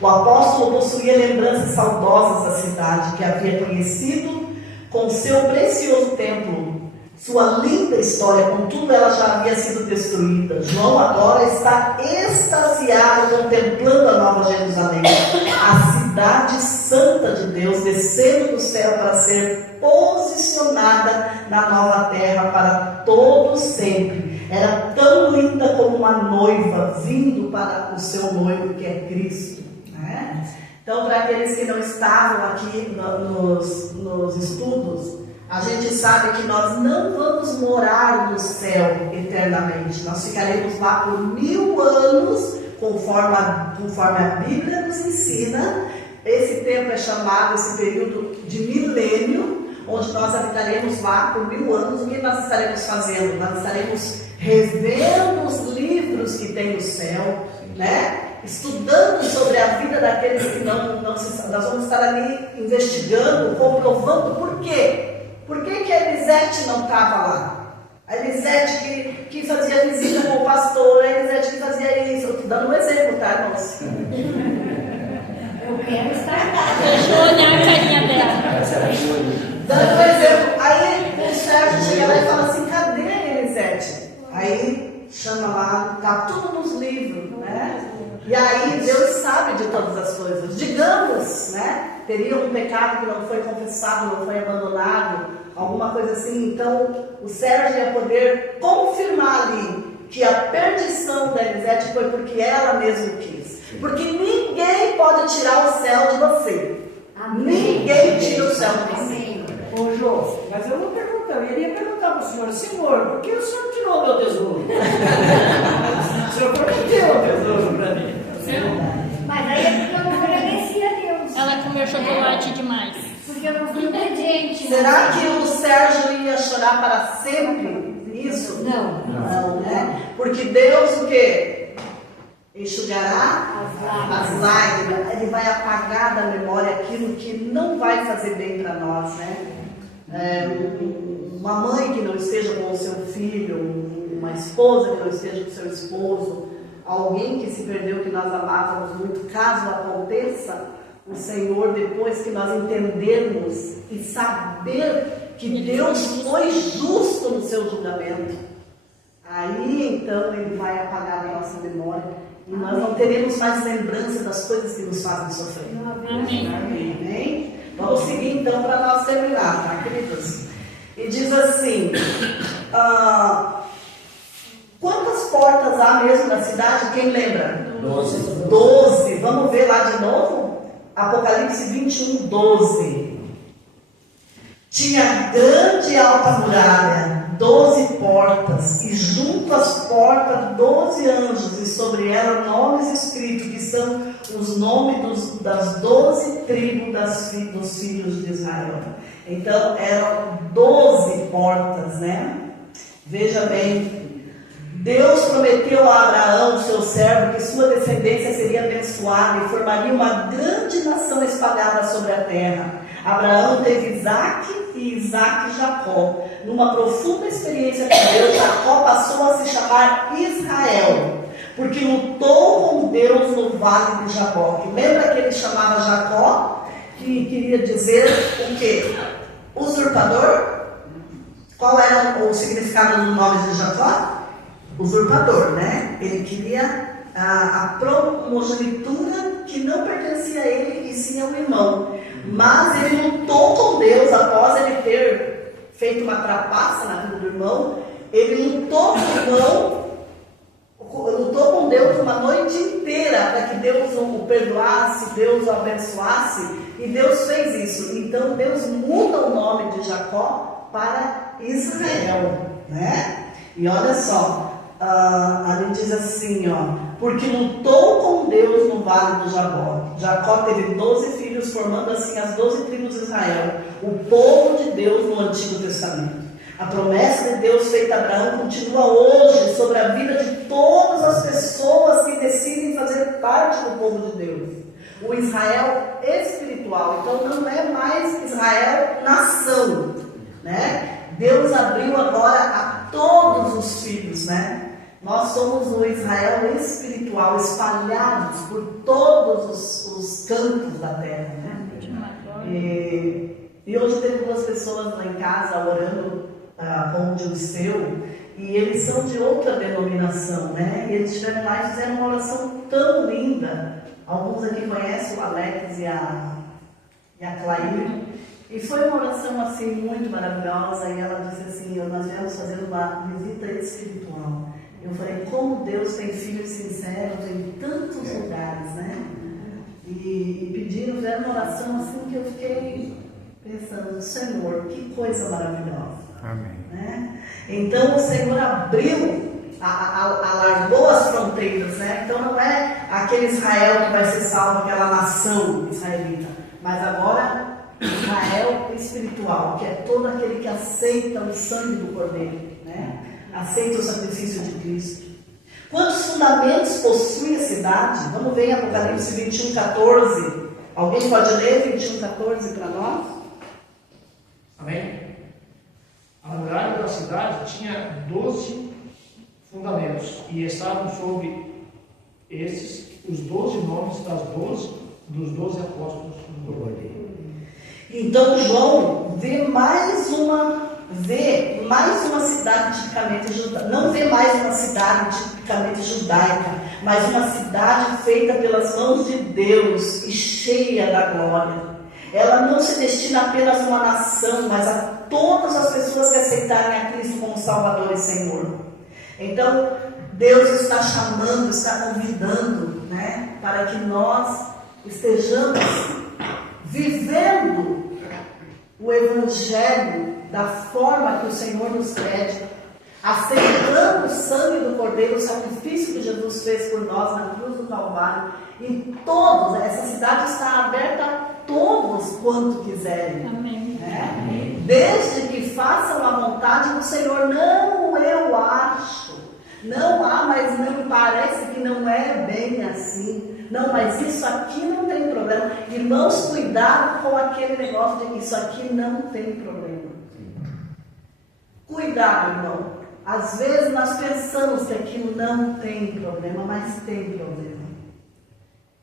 O apóstolo possuía lembranças saudosas da cidade que havia conhecido com seu precioso templo, Sua linda história, contudo, ela já havia sido destruída. João agora está extasiado contemplando a Nova Jerusalém, a cidade santa de Deus, descendo do céu para ser posicionada na nova terra para todos sempre. Era tão linda como uma noiva vindo para o seu noivo, que é Cristo, né? Então, para aqueles que não estavam aqui nos estudos, a gente sabe que nós não vamos morar no céu eternamente. Nós ficaremos lá por 1000 anos, conforme a Bíblia nos ensina. Esse tempo é chamado, esse período de milênio, onde nós habitaremos lá por 1000 anos. O que nós estaremos fazendo? Nós estaremos revendo os livros que tem no céu, né? Estudando sobre a vida daqueles que nós vamos estar ali investigando, comprovando por quê. Por que a Elisete não estava lá? A Elisete que fazia visita com o pastor, a Elisete que fazia isso. Eu estou dando um exemplo, tá, irmãos? Eu quero estar lá. Deixa eu olhar a carinha dela. Dando um exemplo. Aí o Sérgio chega lá e fala assim: cadê a Elisete? Aí chama lá, está tudo nos livros, né? E aí Deus sabe de todas as coisas. Digamos, né? Teria um pecado que não foi confessado, não foi abandonado, alguma coisa assim. Então o Sérgio ia poder confirmar ali que a perdição da Elisete foi porque ela mesma quis. Porque ninguém pode tirar o céu de você. Amém. Ninguém tira o céu de você. Amém. Ô Jô, mas eu vou perguntar, eu iria perguntar para o senhor: Senhor, por que o senhor tirou meu tesouro? O senhor prometeu o tesouro para mim. Mas aí é porque eu não agradeci a Deus. Ela comeu chocolate demais. Porque eu não fui obediente. Será que o Sérgio ia chorar para sempre? Isso? Não. Não, né? Porque Deus o quê? Enxugará as lágrimas. Ele vai apagar da memória aquilo que não vai fazer bem para nós, né? Uma mãe que não esteja com o seu filho, uma esposa que não esteja com o seu esposo, alguém que se perdeu, que nós amávamos muito, caso aconteça, o Senhor, depois que nós entendermos e saber que Deus foi justo no seu julgamento, aí então Ele vai apagar a nossa memória e nós não teremos mais lembrança das coisas que nos fazem sofrer. Amém. Amém? Vamos seguir então para nós terminar, tá, queridos? E diz assim: quantas portas há mesmo na cidade? Quem lembra? 12. Vamos ver lá de novo? Apocalipse 21, 12. Tinha grande e alta muralha, 12 portas, e junto às portas 12 anjos, e sobre ela nomes escritos, que são os nomes das 12 tribos dos filhos de Israel. Então eram 12 portas, né? Veja bem, Deus prometeu a Abraão, seu servo, que sua descendência seria abençoada e formaria uma grande nação espalhada sobre a terra. Abraão teve Isaque e Isaque Jacó. Numa profunda experiência com Deus, Jacó passou a se chamar Israel, porque lutou com Deus no vale de Jaboque. Lembra que ele chamava Jacó, que queria dizer o quê? Usurpador? Qual era o significado do nome de Jacó? Usurpador, né? Ele queria a primogenitura que não pertencia a ele e sim ao irmão. Mas ele lutou com Deus após ele ter feito uma trapaça na vida do irmão. Ele lutou com o irmão, lutou com Deus uma noite inteira para que Deus o perdoasse, Deus o abençoasse, e Deus fez isso. Então Deus muda o nome de Jacó para Israel, né? E olha só, ali diz assim, porque lutou com Deus no vale do Jaboque. Jacó teve 12 filhos, formando assim as 12 tribos de Israel, o povo de Deus no Antigo Testamento. A promessa de Deus feita a Abraão continua hoje sobre a vida de todas as pessoas que decidem fazer parte do povo de Deus. O Israel espiritual, então não é mais Israel nação, né? Deus abriu agora a todos os filhos, né? Nós somos o Israel espiritual, espalhados por todos os cantos da terra, né? E hoje teve 2 pessoas lá em casa orando onde eu estou, e eles são de outra denominação, né? E eles estiveram lá e fizeram uma oração tão linda. Alguns aqui conhecem o Alex e a Clair. E foi uma oração assim muito maravilhosa. E ela disse assim: nós viemos fazer uma visita espiritual. Eu falei: como Deus tem filhos sinceros em tantos lugares, né? E pediram, fizeram uma oração assim que eu fiquei pensando: Senhor, que coisa maravilhosa. Amém. Né? Então o Senhor abriu, alargou as fronteiras, né? Então não é aquele Israel que vai ser salvo, aquela nação israelita, mas agora Israel espiritual, que é todo aquele que aceita o sangue do Cordeiro, né? Aceita o sacrifício de Cristo. Quantos fundamentos possui a cidade? Vamos ver em Apocalipse 21:14. Alguém pode ler 21:14 para nós? Amém? A muralha da cidade tinha 12 fundamentos e estavam sobre estes os 12 nomes dos 12 apóstolos do Cordeiro. Então João vê mais uma cidade tipicamente judaica. Não vê mais uma cidade tipicamente judaica, mas uma cidade feita pelas mãos de Deus e cheia da glória. Ela não se destina apenas a uma nação, mas a todas as pessoas que aceitarem a Cristo como Salvador e Senhor. Então, Deus está chamando, está convidando, né, para que nós estejamos vivendo o Evangelho da forma que o Senhor nos pede, aceitando o sangue do Cordeiro, o sacrifício que Jesus fez por nós na cruz do Calvário. E todos, essa cidade está aberta a todos quanto quiserem. Amém. Né? Desde que façam a vontade do Senhor. Não, eu acho. Não há, mas não parece que não é bem assim. Não, mas isso aqui não tem problema. Irmãos, cuidado com aquele negócio de que isso aqui não tem problema. Cuidado, irmão. Às vezes nós pensamos que aquilo não tem problema, mas tem problema.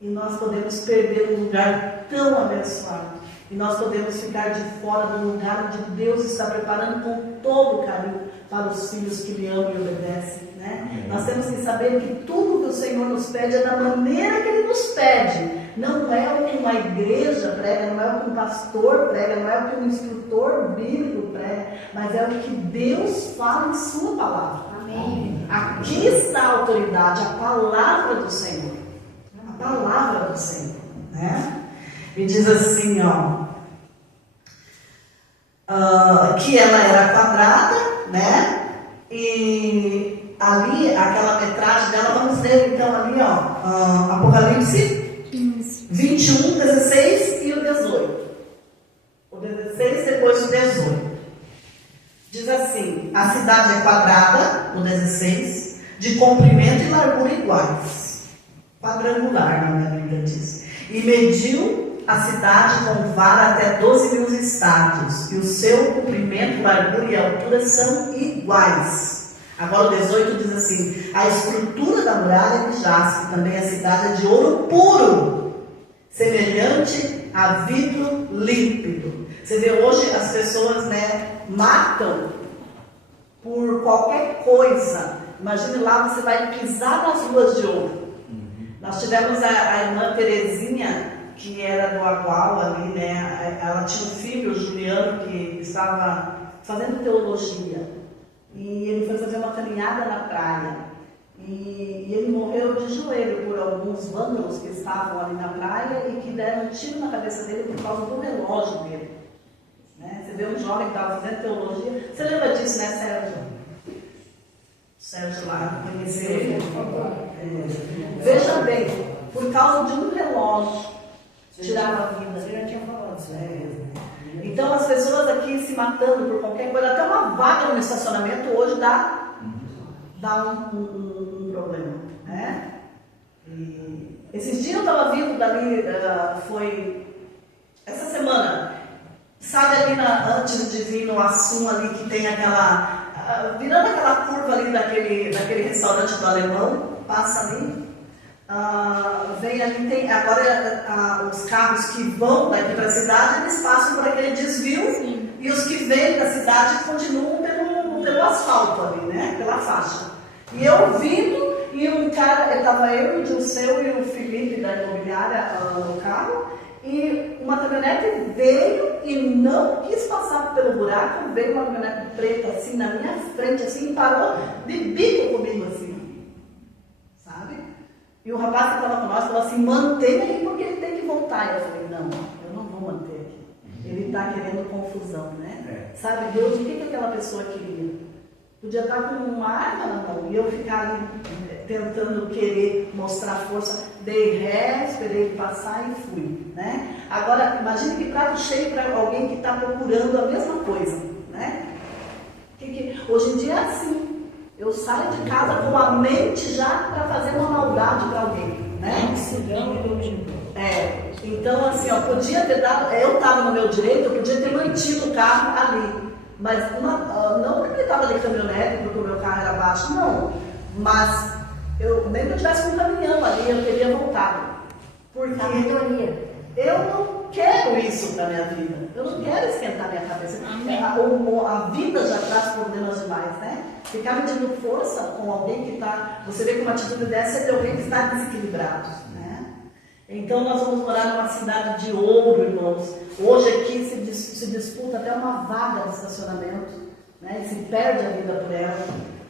E nós podemos perder um lugar tão abençoado. E nós podemos ficar de fora do lugar onde Deus está preparando com todo carinho para os filhos que lhe amam e obedecem. Né? Nós temos que saber que tudo que o Senhor nos pede é da maneira que Ele nos pede. Não é o que uma igreja prega, não é o que um pastor prega, não é o que um instrutor bíblico prega, mas é o que Deus fala em sua palavra. Amém. Aqui está a autoridade, a palavra do Senhor. A palavra do Senhor. Né? E diz assim, que ela era quadrada, né? E ali, aquela metragem dela, vamos ler então ali, Apocalipse 21, 16 e o 18. O 16 depois do 18. Diz assim: a cidade é quadrada, o 16, de comprimento e largura iguais. Quadrangular, na minha Bíblia diz. E mediu a cidade com vara até 12.000 estádios, e o seu comprimento, largura e altura são iguais. Agora o 18 diz assim: a estrutura da muralha é de jaspe, também a cidade é de ouro puro, semelhante a vidro límpido. Você vê hoje as pessoas, né, matam por qualquer coisa. Imagine lá, você vai pisar nas ruas de ouro. Nós tivemos a irmã Terezinha, que era do Agual ali, né? Ela tinha um filho, o Juliano, que estava fazendo teologia. E ele foi fazer uma caminhada na praia. E ele morreu de joelho por alguns vândalos que estavam ali na praia e que deram um tiro na cabeça dele por causa do relógio dele. Né? Você vê um jovem que estava fazendo teologia. Você lembra disso, né, Sérgio? Sérgio lá, conheceu ele. Veja bem, por causa de um relógio, tirava a vida. Você já tinha falado isso. Então as pessoas aqui se matando por qualquer coisa, até uma vaga no estacionamento hoje dá um problema, né? E esses dias eu estava vindo dali, foi essa semana, sabe ali antes de vir no Assum ali que tem aquela, virando aquela curva ali daquele restaurante do Alemão, passa ali. Vem ali, tem agora os carros que vão daqui para a cidade, eles passam por aquele desvio. Sim. E os que vêm da cidade continuam pelo pelo asfalto ali, né? Pela faixa. E eu vindo, e um cara, estava eu, o Dilceu e o Felipe da imobiliária no carro, e uma caminhonete veio e não quis passar pelo buraco, veio uma caminhonete preta assim na minha frente, assim, e parou de bico comigo assim, sabe? E o rapaz que estava com nós falou assim, mantenha aí porque ele tem que voltar. E eu falei, não, eu não vou manter aqui. Ele está querendo confusão, né? Sabe, Deus, o que aquela pessoa queria? Podia estar com uma arma na mão e eu ficar ali tentando querer mostrar força. Dei ré, esperei ele passar e fui, né? Agora, imagine que prato cheio para alguém que está procurando a mesma coisa, né? Hoje em dia é assim. Eu saio de casa com a mente já para fazer uma maldade para alguém, né? Então assim, ó, podia ter dado, eu estava no meu direito, eu podia ter mantido o carro ali. Mas não porque ele estava de caminhonete, porque o meu carro era baixo, não. Mas nem que eu tivesse com um caminhão ali, eu teria voltado. Porque eu não quero isso para minha vida. Eu não quero esquentar minha cabeça. A vida já traz problemas demais, né? Ficar medindo força com alguém que está... Você vê que uma atitude dessa é de alguém que está desequilibrado, né? Então nós vamos morar numa cidade de ouro, irmãos. Hoje aqui se disputa até uma vaga de estacionamento, né? E se perde a vida por ela.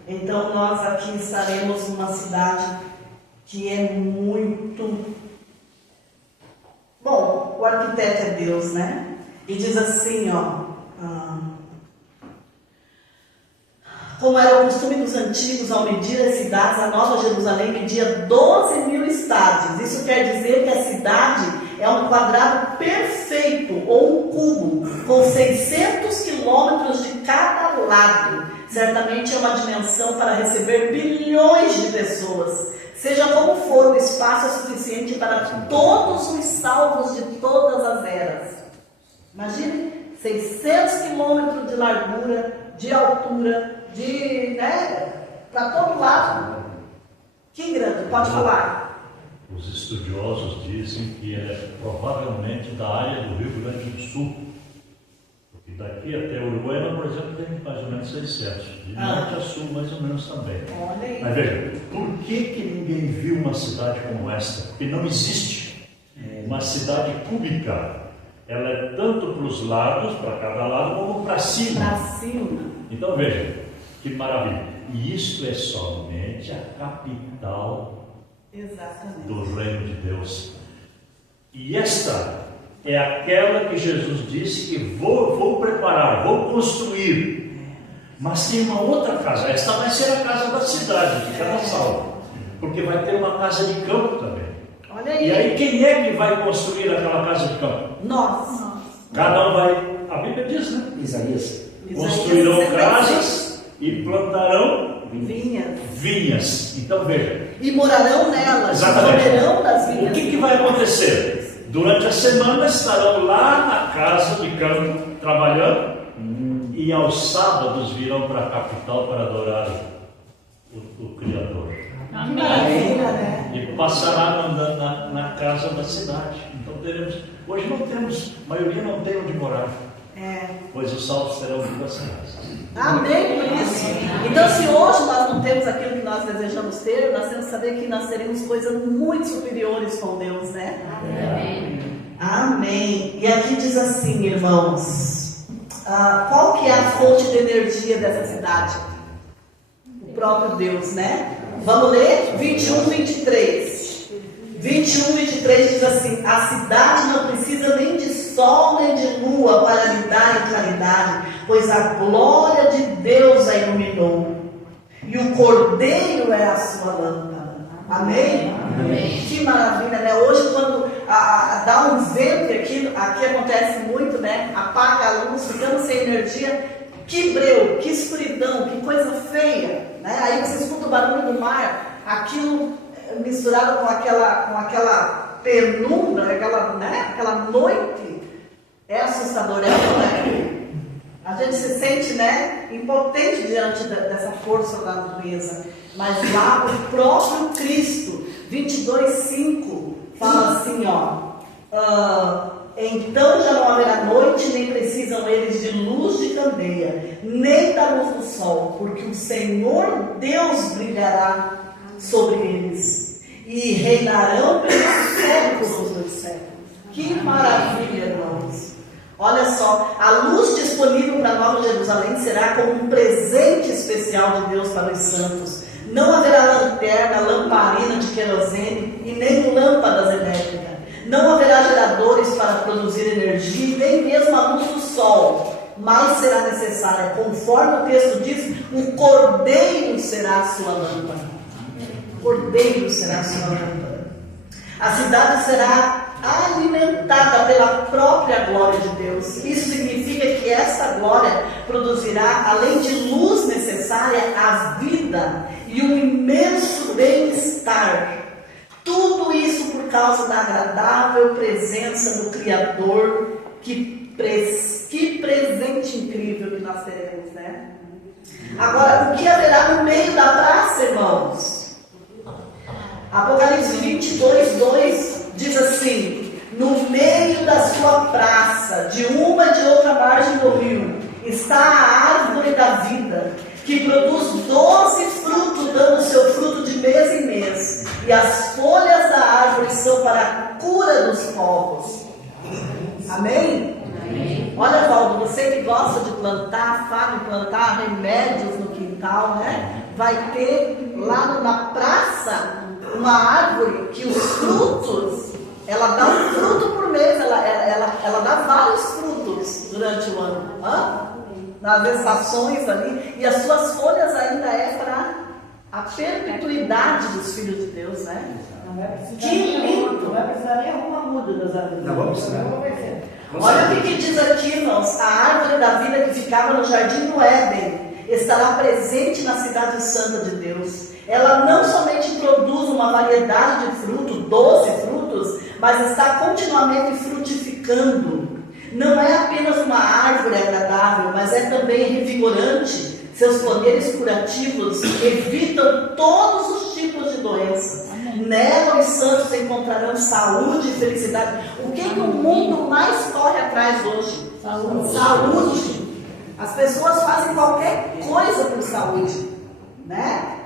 Então nós aqui estaremos numa cidade que é muito... Bom, o arquiteto é Deus, né? E diz assim, ó... Como era o costume dos antigos, ao medir as cidades, a Nova Jerusalém media 12.000 estádios. Isso quer dizer que a cidade é um quadrado perfeito, ou um cubo, com 600 quilômetros de cada lado. Certamente é uma dimensão para receber bilhões de pessoas. Seja como for, o espaço é suficiente para todos os salvos de todas as eras. Imagine, 600 quilômetros de largura, de altura, né, para todo lado. Que grande, pode falar. Os estudiosos dizem que ele é provavelmente da área do Rio Grande do Sul. Porque daqui até Uruguaiana, por exemplo, tem mais ou menos 600. De norte a sul, mais ou menos também. Olha aí. Mas veja, por que ninguém viu uma cidade como esta? Porque não existe uma cidade cúbica. Ela é tanto para os lados, para cada lado, como para cima. Para cima. Então veja, que maravilha. E isto é somente a capital do reino de Deus. E esta é aquela que Jesus disse que vou preparar, vou construir. Mas tem uma outra casa. Esta vai ser a casa da cidade, de cada salvo. Porque vai ter uma casa de campo também. Olha aí. E aí quem é que vai construir aquela casa de campo? Nós. Cada um vai... A Bíblia diz, né? Isaías. Construirão casas e plantarão vinhas. Então veja. E morarão nelas. Exatamente. Comerão das vinhas. O que vai acontecer? Durante a semana estarão lá na casa de campo trabalhando e aos sábados virão para a capital para adorar o Criador. Amém. E passará andando na casa da cidade. Então teremos. Hoje não temos, a maioria não tem onde morar. Pois os salvos terão duas casas. Amém por isso. Então, se hoje nós não temos aquilo que nós desejamos ter, nós temos que saber que nós teremos coisas muito superiores com Deus, né? Amém. Amém. E aqui diz assim, irmãos, qual que é a fonte de energia dessa cidade? O próprio Deus, né? Vamos ler? 21, 23. 21, 23 diz assim: a cidade não precisa nem de sol nem de lua para lhe dar claridade, pois a glória de Deus a iluminou, e o Cordeiro é a sua lâmpada. Amém? Amém. Que maravilha, né? Hoje, quando dá um vento, aqui acontece muito, né? Apaga a luz, ficamos sem energia. Que breu, que escuridão, que coisa feia, né? Aí você escuta o barulho do mar, aquilo misturado com aquela penumbra, aquela noite, é assustador, né? A gente se sente, né, impotente diante dessa força da natureza. Mas lá o próprio Cristo, 22:5, fala assim, ó, Então já não haverá noite, nem precisam eles de luz de candeia, nem da luz do sol, porque o Senhor Deus brilhará sobre eles, e reinarão pelos séculos dos séculos. Que maravilha, irmãos! Olha só, a luz disponível para Nova Jerusalém será como um presente especial de Deus para os santos. Não haverá lanterna, lamparina de querosene e nem lâmpadas elétricas. Não haverá geradores para produzir energia, nem mesmo a luz do sol. Mas será necessária, conforme o texto diz, o cordeiro será a sua lâmpada. O cordeiro será a sua lâmpada. A cidade será alimentada pela própria glória de Deus. Isso significa que essa glória produzirá, além de luz necessária, a vida e um imenso bem-estar. Tudo isso por causa da agradável presença do Criador. Que presente incrível que nós teremos, né? Agora, o que haverá no meio da praça, irmãos? Apocalipse 22:2 diz assim: no meio da sua praça, de uma e de outra margem do rio, está a árvore da vida, que produz 12 frutos, dando seu fruto de mês em mês, e as folhas da árvore são para a cura dos povos. Amém? Amém. Olha, Valdo, você que gosta de plantar, sabe plantar remédios no quintal, né? Vai ter lá na praça uma árvore que os frutos, ela dá um fruto por mês, ela dá vários frutos durante o ano, nas estações ali, e as suas folhas ainda é para a perpetuidade dos filhos de Deus, né? Que lindo! Não vai precisar nem arrumar muda das árvores. Não vamos precisar. Olha o que diz aqui, irmãos: a árvore da vida que ficava no jardim do Éden estará presente na cidade santa de Deus. Ela não somente produz uma variedade de frutos, 12 frutos, mas está continuamente frutificando. Não é apenas uma árvore agradável, mas é também revigorante. Seus poderes curativos evitam todos os tipos de doenças. Nela os santos encontrarão saúde e felicidade. O que o mundo mais corre atrás hoje? Saúde. As pessoas fazem qualquer coisa por saúde, né?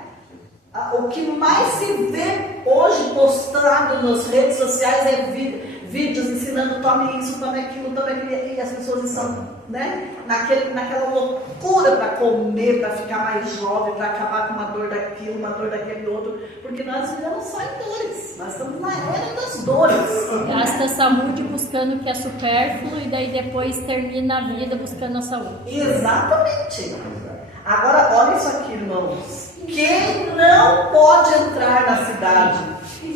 O que mais se vê hoje postado nas redes sociais é vídeos ensinando: tome isso, tome aquilo, e as pessoas estão, né, naquela loucura para comer, para ficar mais jovem, para acabar com uma dor daquilo, uma dor daquele outro, porque nós vivemos só em dores, nós estamos na era das dores. Gasta a saúde buscando o que é supérfluo e daí depois termina a vida buscando a saúde. Exatamente. Agora, olha isso aqui, irmãos. Quem não pode entrar na cidade?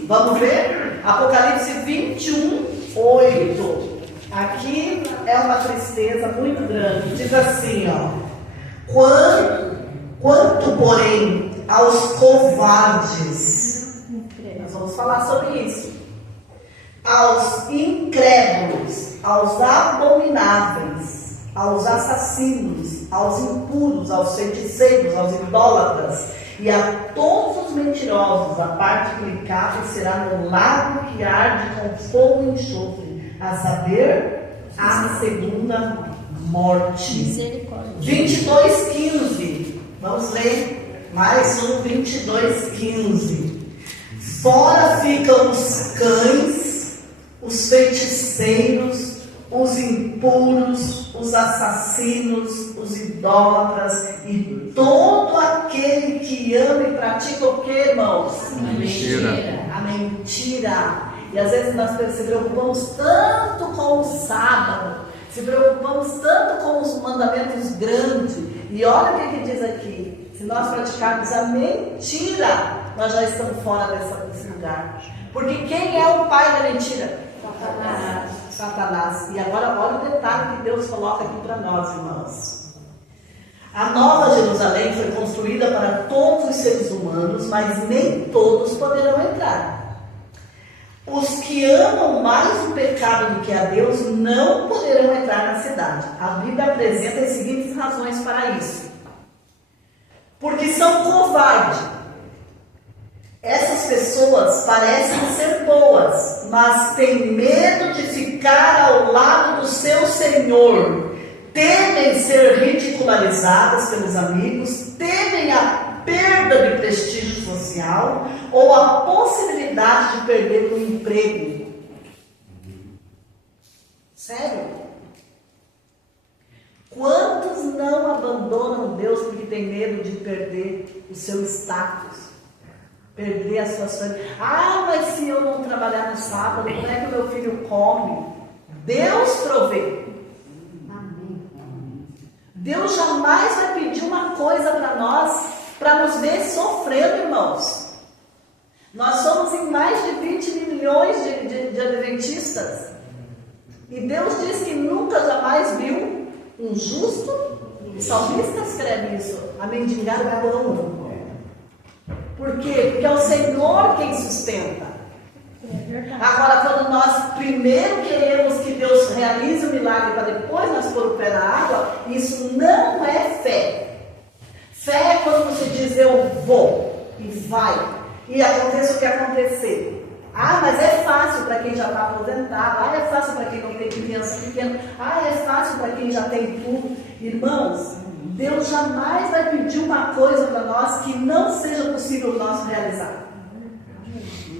Vamos ver? Apocalipse 21:8. Aqui é uma tristeza muito grande. Diz assim, ó: quanto porém aos covardes, nós vamos falar sobre isso, aos incrédulos, aos abomináveis, aos assassinos, aos impuros, aos feiticeiros, aos idólatras e a todos os mentirosos, a parte aplicável será no lago que arde com fogo e enxofre, a saber, a segunda morte. Misericórdia. 22:15. Vamos ler mais um. 22:15. Fora ficam os cães, os feiticeiros, os impuros, os assassinos, os idólatras e todo aquele que ama e pratica o que, irmãos? A mentira. A mentira. E às vezes nós se preocupamos tanto com o sábado, se preocupamos tanto com os mandamentos grandes. E olha o que diz aqui: se nós praticarmos a mentira, nós já estamos fora desse lugar. Porque quem é o pai da mentira? Satanás. E agora olha o detalhe que Deus coloca aqui para nós, irmãos. A Nova Jerusalém foi construída para todos os seres humanos, mas nem todos poderão entrar. Os que amam mais o pecado do que a Deus não poderão entrar na cidade. A Bíblia apresenta as seguintes razões para isso: porque são covardes. Essas pessoas parecem ser boas, mas tem medo de ficar ao lado do seu Senhor. Temem ser ridicularizadas pelos amigos, temem a perda de prestígio social ou a possibilidade de perder o emprego. Sério? Quantos não abandonam Deus porque tem medo de perder o seu status? Perder as suas famílias. Ah, mas se eu não trabalhar no sábado, como é que o meu filho come? Deus provê. Deus jamais vai pedir uma coisa para nós, para nos ver sofrendo, irmãos. Nós somos em mais de 20 milhões de adventistas. E Deus diz que nunca, jamais viu um justo. O salmista escreve isso, a mendigar pão. Por quê? Porque é o Senhor quem sustenta. Agora, quando nós primeiro queremos que Deus realize o milagre para depois nós pôr o pé na água, isso não é fé. Fé é quando você diz eu vou e vai e aconteça o que acontecer. Ah, mas é fácil para quem já está aposentado. Ah, é fácil para quem não tem criança pequena. Ah, é fácil para quem já tem tudo. Irmãos, Deus jamais vai pedir uma coisa para nós que não seja possível nós realizar.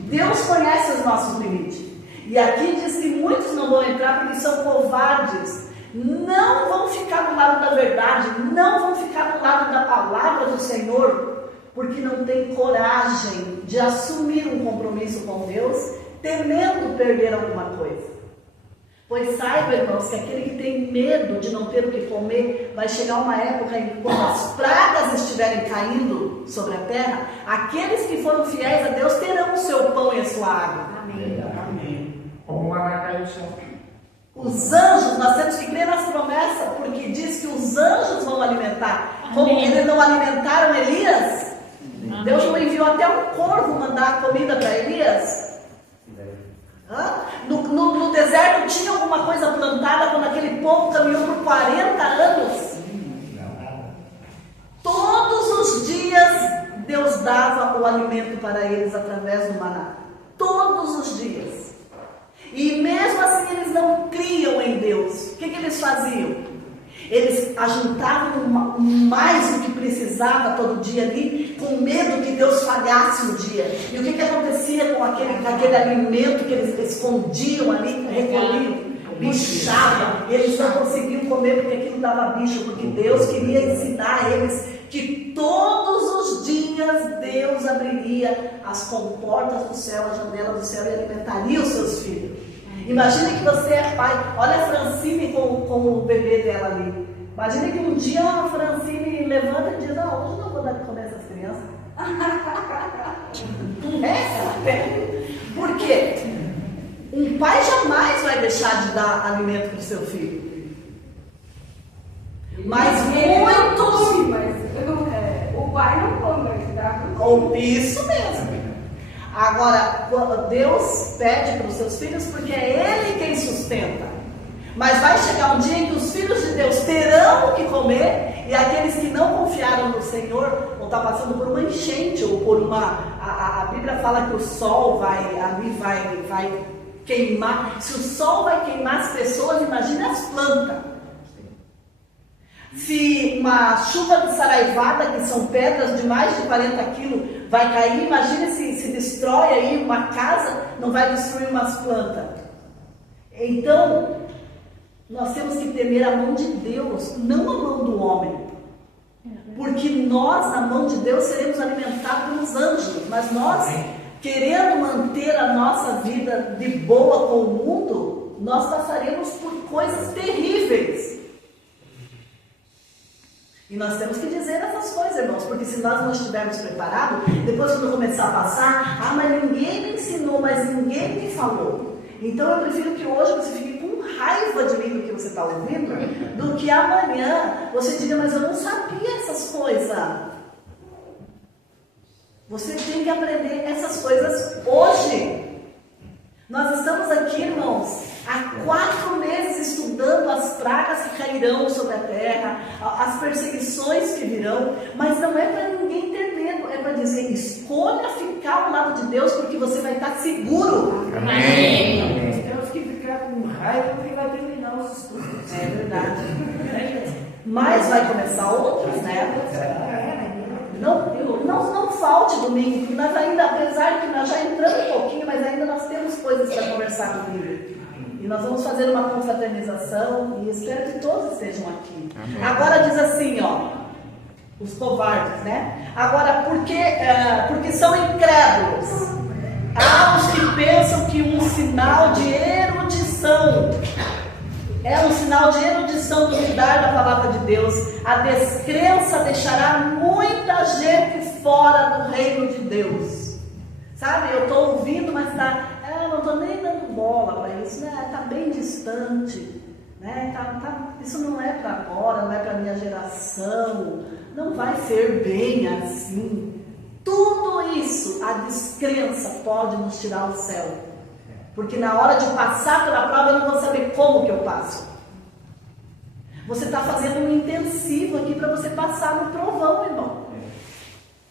Deus conhece os nossos limites. E aqui diz que muitos não vão entrar porque são covardes. Não vão ficar do lado da verdade. Não vão ficar do lado da palavra do Senhor. Porque não tem coragem de assumir um compromisso com Deus, temendo perder alguma coisa. Pois saiba, irmãos, que aquele que tem medo de não ter o que comer, vai chegar uma época em que, quando as pragas estiverem caindo sobre a terra, aqueles que foram fiéis a Deus terão o seu pão e a sua água. Amém. Amém. Como vai cair o céu. Os anjos, nós temos que crer nas promessas, porque diz que os anjos vão alimentar. Como eles não alimentaram Elias, Deus não enviou até um corvo mandar comida para Elias. No deserto tinha alguma coisa plantada quando aquele povo caminhou por 40 anos. Todos os dias Deus dava o alimento para eles através do maná. Todos os dias. E mesmo assim eles não criam em Deus. O que eles faziam? Eles ajuntavam mais do que precisava todo dia ali, com medo que Deus falhasse no dia. E o que acontecia com aquele alimento que eles escondiam ali, recolhiam? Bichava. Eles não conseguiam comer porque aquilo dava bicho, porque Deus queria ensinar a eles que todos os dias Deus abriria as comportas do céu, a janela do céu e alimentaria os seus filhos. Imagina que você é pai. Olha a Francine com o bebê dela ali. Imagina que um dia a Francine levanta e diz: não, hoje não vou dar de comer essas crianças. Por quê? Um pai jamais vai deixar de dar alimento para o seu filho. Mas muitos... o pai não come, tá? Isso mesmo. Agora, Deus pede para os seus filhos porque é Ele quem sustenta. Mas vai chegar um dia em que os filhos de Deus terão o que comer, e aqueles que não confiaram no Senhor vão estar passando por uma enchente ou por uma... A Bíblia fala que o sol vai queimar. Se o sol vai queimar as pessoas, imagine as plantas. Se uma chuva de saraivada, que são pedras de mais de 40 quilos, vai cair, imagine se destrói aí uma casa, não vai destruir umas plantas. Então, nós temos que temer a mão de Deus, não a mão do homem. Porque nós, na mão de Deus, seremos alimentados pelos anjos. Mas nós, querendo manter a nossa vida de boa com o mundo, nós passaremos por coisas terríveis. E nós temos que dizer essas coisas, irmãos, porque se nós não estivermos preparados, depois quando começar a passar, mas ninguém me ensinou, mas ninguém me falou. Então eu prefiro que hoje você fique com raiva de mim do que você está ouvindo, do que amanhã você diga: mas eu não sabia essas coisas. Você tem que aprender essas coisas hoje. Nós estamos aqui, irmãos, há 4 meses estudando as pragas que cairão sobre a terra, as perseguições que virão, mas não é para ninguém ter medo, é para dizer, escolha ficar ao lado de Deus, porque você vai estar seguro. Amém. Nós temos que ficar com raiva porque vai terminar os estudos. É verdade. Mas vai começar outros, né? Não falte domingo, porque nós ainda, apesar de que nós já entramos um pouquinho, mas ainda nós temos coisas para conversar comigo. E nós vamos fazer uma confraternização e espero que todos estejam aqui. Amém. Agora diz assim, ó, os covardes, né? Agora, porque são incrédulos. Há os que pensam que um sinal de erudição é um sinal de erudição duvidar da palavra de Deus. A descrença deixará muita gente fora do reino de Deus. Sabe, eu estou ouvindo, mas eu não estou nem dando bola para isso, né? Está bem distante, né? Isso não é para agora, não é para a minha geração, não vai ser bem assim. Tudo isso, a descrença pode nos tirar o céu. Porque na hora de passar pela prova, eu não vou saber como que eu passo. Você está fazendo um intensivo aqui para você passar no provão, irmão.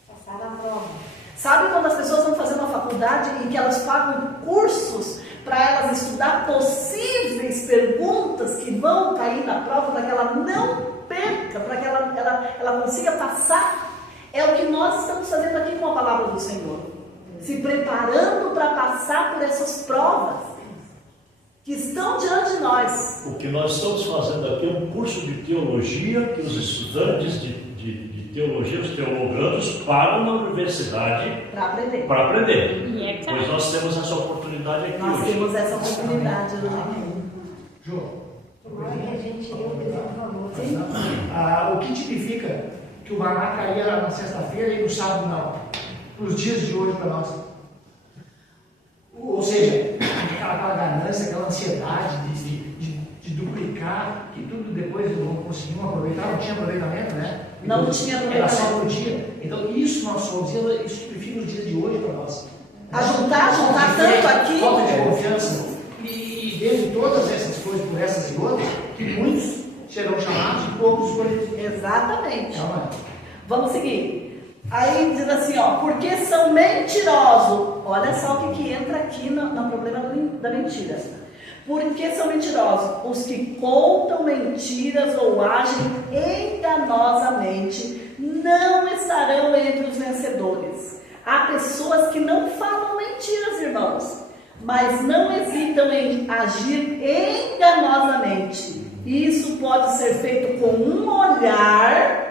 Passar na prova. Sabe quando as pessoas vão fazer uma faculdade e que elas pagam cursos para elas estudar possíveis perguntas que vão cair na prova para que ela não perca, para que ela consiga passar? É o que nós estamos fazendo aqui com a palavra do Senhor. Se preparando para passar por essas provas que estão diante de nós. O que nós estamos fazendo aqui é um curso de teologia que os estudantes de teologia, os teologandos, pagam na universidade para aprender. Pois nós temos essa oportunidade aqui nós hoje. Temos essa oportunidade hoje aqui. João, O que tipifica que o maná caía na sexta-feira e no sábado não? Nos dias de hoje para nós. Ou seja, aquela ganância, aquela ansiedade de duplicar, que tudo depois não conseguimos aproveitar, não tinha aproveitamento, né? Então, não tinha aproveitamento. Era só no dia. Então, isso nós somos, isso tipifica os dias de hoje para nós. Juntar tanto aqui. Falta de confiança. E dentro de todas essas coisas, por essas e outras, que muitos serão chamados e poucos escolhidos. Exatamente. Vamos seguir. Aí diz assim, ó, porque são mentirosos. Olha só o que entra aqui no problema da mentira. Porque são mentirosos os que contam mentiras ou agem enganosamente, não estarão entre os vencedores. Há pessoas que não falam mentiras, irmãos, mas não hesitam em agir enganosamente. Isso pode ser feito com um olhar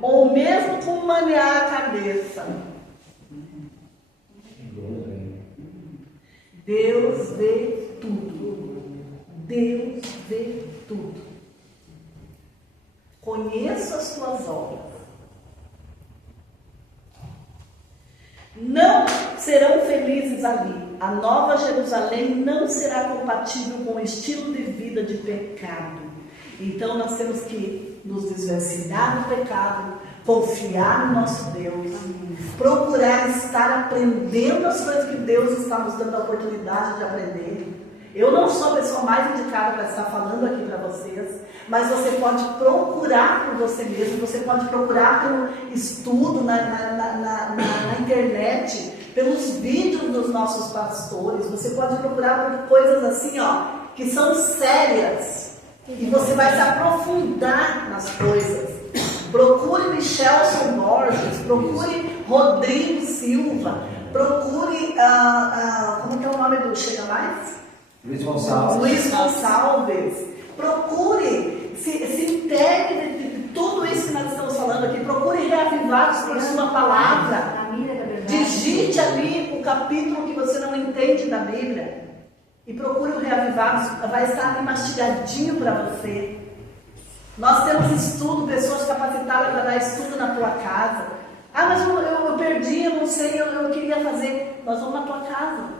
ou mesmo com manear a cabeça. Deus vê tudo. Deus vê tudo. Conheço as tuas obras. Não serão felizes ali. A Nova Jerusalém não será compatível com o estilo de vida de pecado. Então nós temos que nos desvencilhar do pecado, confiar no nosso Deus, procurar estar aprendendo as coisas que Deus está nos dando a oportunidade de aprender. Eu não sou a pessoa mais indicada para estar falando aqui para vocês, mas você pode procurar por você mesmo, você pode procurar pelo estudo na internet, pelos vídeos dos nossos pastores, você pode procurar por coisas assim, ó, que são sérias, e você vai se aprofundar nas coisas. Procure Michelson Borges, procure Rodrigo Silva, procure, como é que é o nome do Chega Mais? Luiz Gonçalves. Procure, se integre de tudo isso que nós estamos falando aqui. Procure reavivados por sua palavra. Digite ali o capítulo que você não entende da Bíblia e procure o reavivados. Vai estar ali mastigadinho para você. Nós temos estudo, pessoas capacitadas para dar estudo na tua casa. Ah, mas eu perdi, eu não sei, eu queria fazer. Nós vamos na tua casa.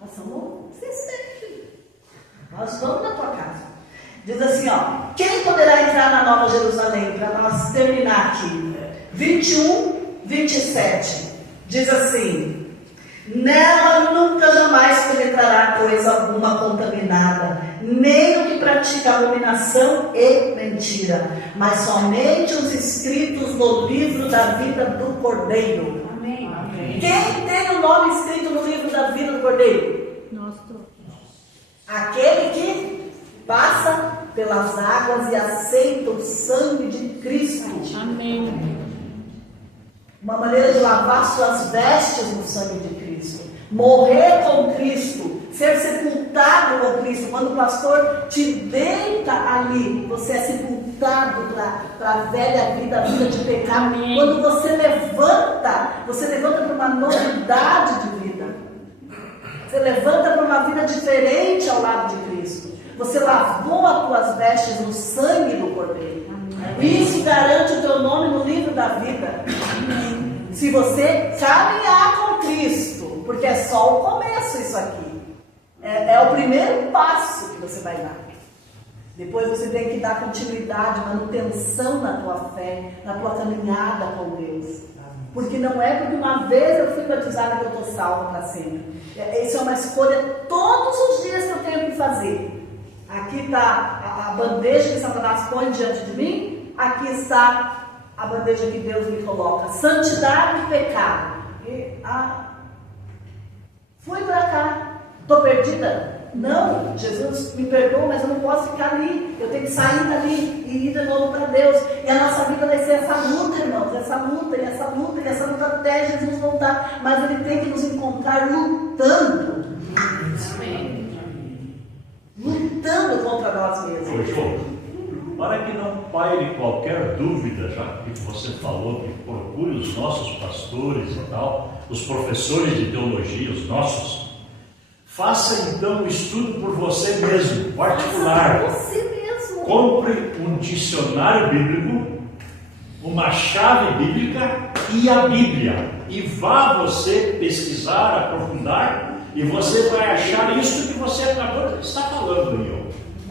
Nós vamos, você sempre. Nós vamos na tua casa. Diz assim, ó, quem poderá entrar na Nova Jerusalém? Para nós terminar aqui. 21, 27. Diz assim, Nela nunca jamais penetrará coisa alguma contaminada, nem o que pratica abominação e mentira, mas somente os escritos no livro da vida do Cordeiro. Amém. Quem tem o nome escrito no livro da vida do Cordeiro? Nós todos. Aquele que passa pelas águas e aceita o sangue de Cristo. Amém. Uma maneira de lavar suas vestes no sangue de Cristo. Morrer com Cristo. Ser sepultado com Cristo. Quando o pastor te deita ali, você é sepultado para a velha vida, a vida de pecado. Amém. Quando você levanta para uma novidade de vida. Você levanta para uma vida diferente ao lado de Cristo. Você lavou as tuas vestes no sangue do Cordeiro. Isso garante o teu nome no livro da vida. Se você caminhar com Cristo, porque é só o começo isso aqui. É o primeiro passo que você vai dar. Depois você tem que dar continuidade, manutenção na tua fé, na tua caminhada com Deus. Porque não é porque uma vez eu fui batizada que eu estou salva para sempre. Isso é uma escolha todos os dias que eu tenho que fazer. Aqui está a bandeja que Satanás põe diante de mim. Aqui está a bandeja que Deus me coloca. Santidade e pecado. Fui para cá. Estou perdida? Não. Jesus me perdoa, mas eu não posso ficar ali. Eu tenho que sair dali e ir de novo para Deus. E a nossa vida vai ser essa luta, irmãos. Essa luta, e essa luta, e essa luta até Jesus voltar. Mas Ele tem que nos encontrar lutando. Lutando contra nós mesmos. Para que não paire qualquer dúvida, já que você falou que procure os nossos pastores e tal, os professores de teologia, os nossos, faça então um estudo por você mesmo, particular. Você mesmo. Compre um dicionário bíblico, uma chave bíblica e a Bíblia. E vá você pesquisar, aprofundar, e você vai achar isso que você acabou de estar falando aí.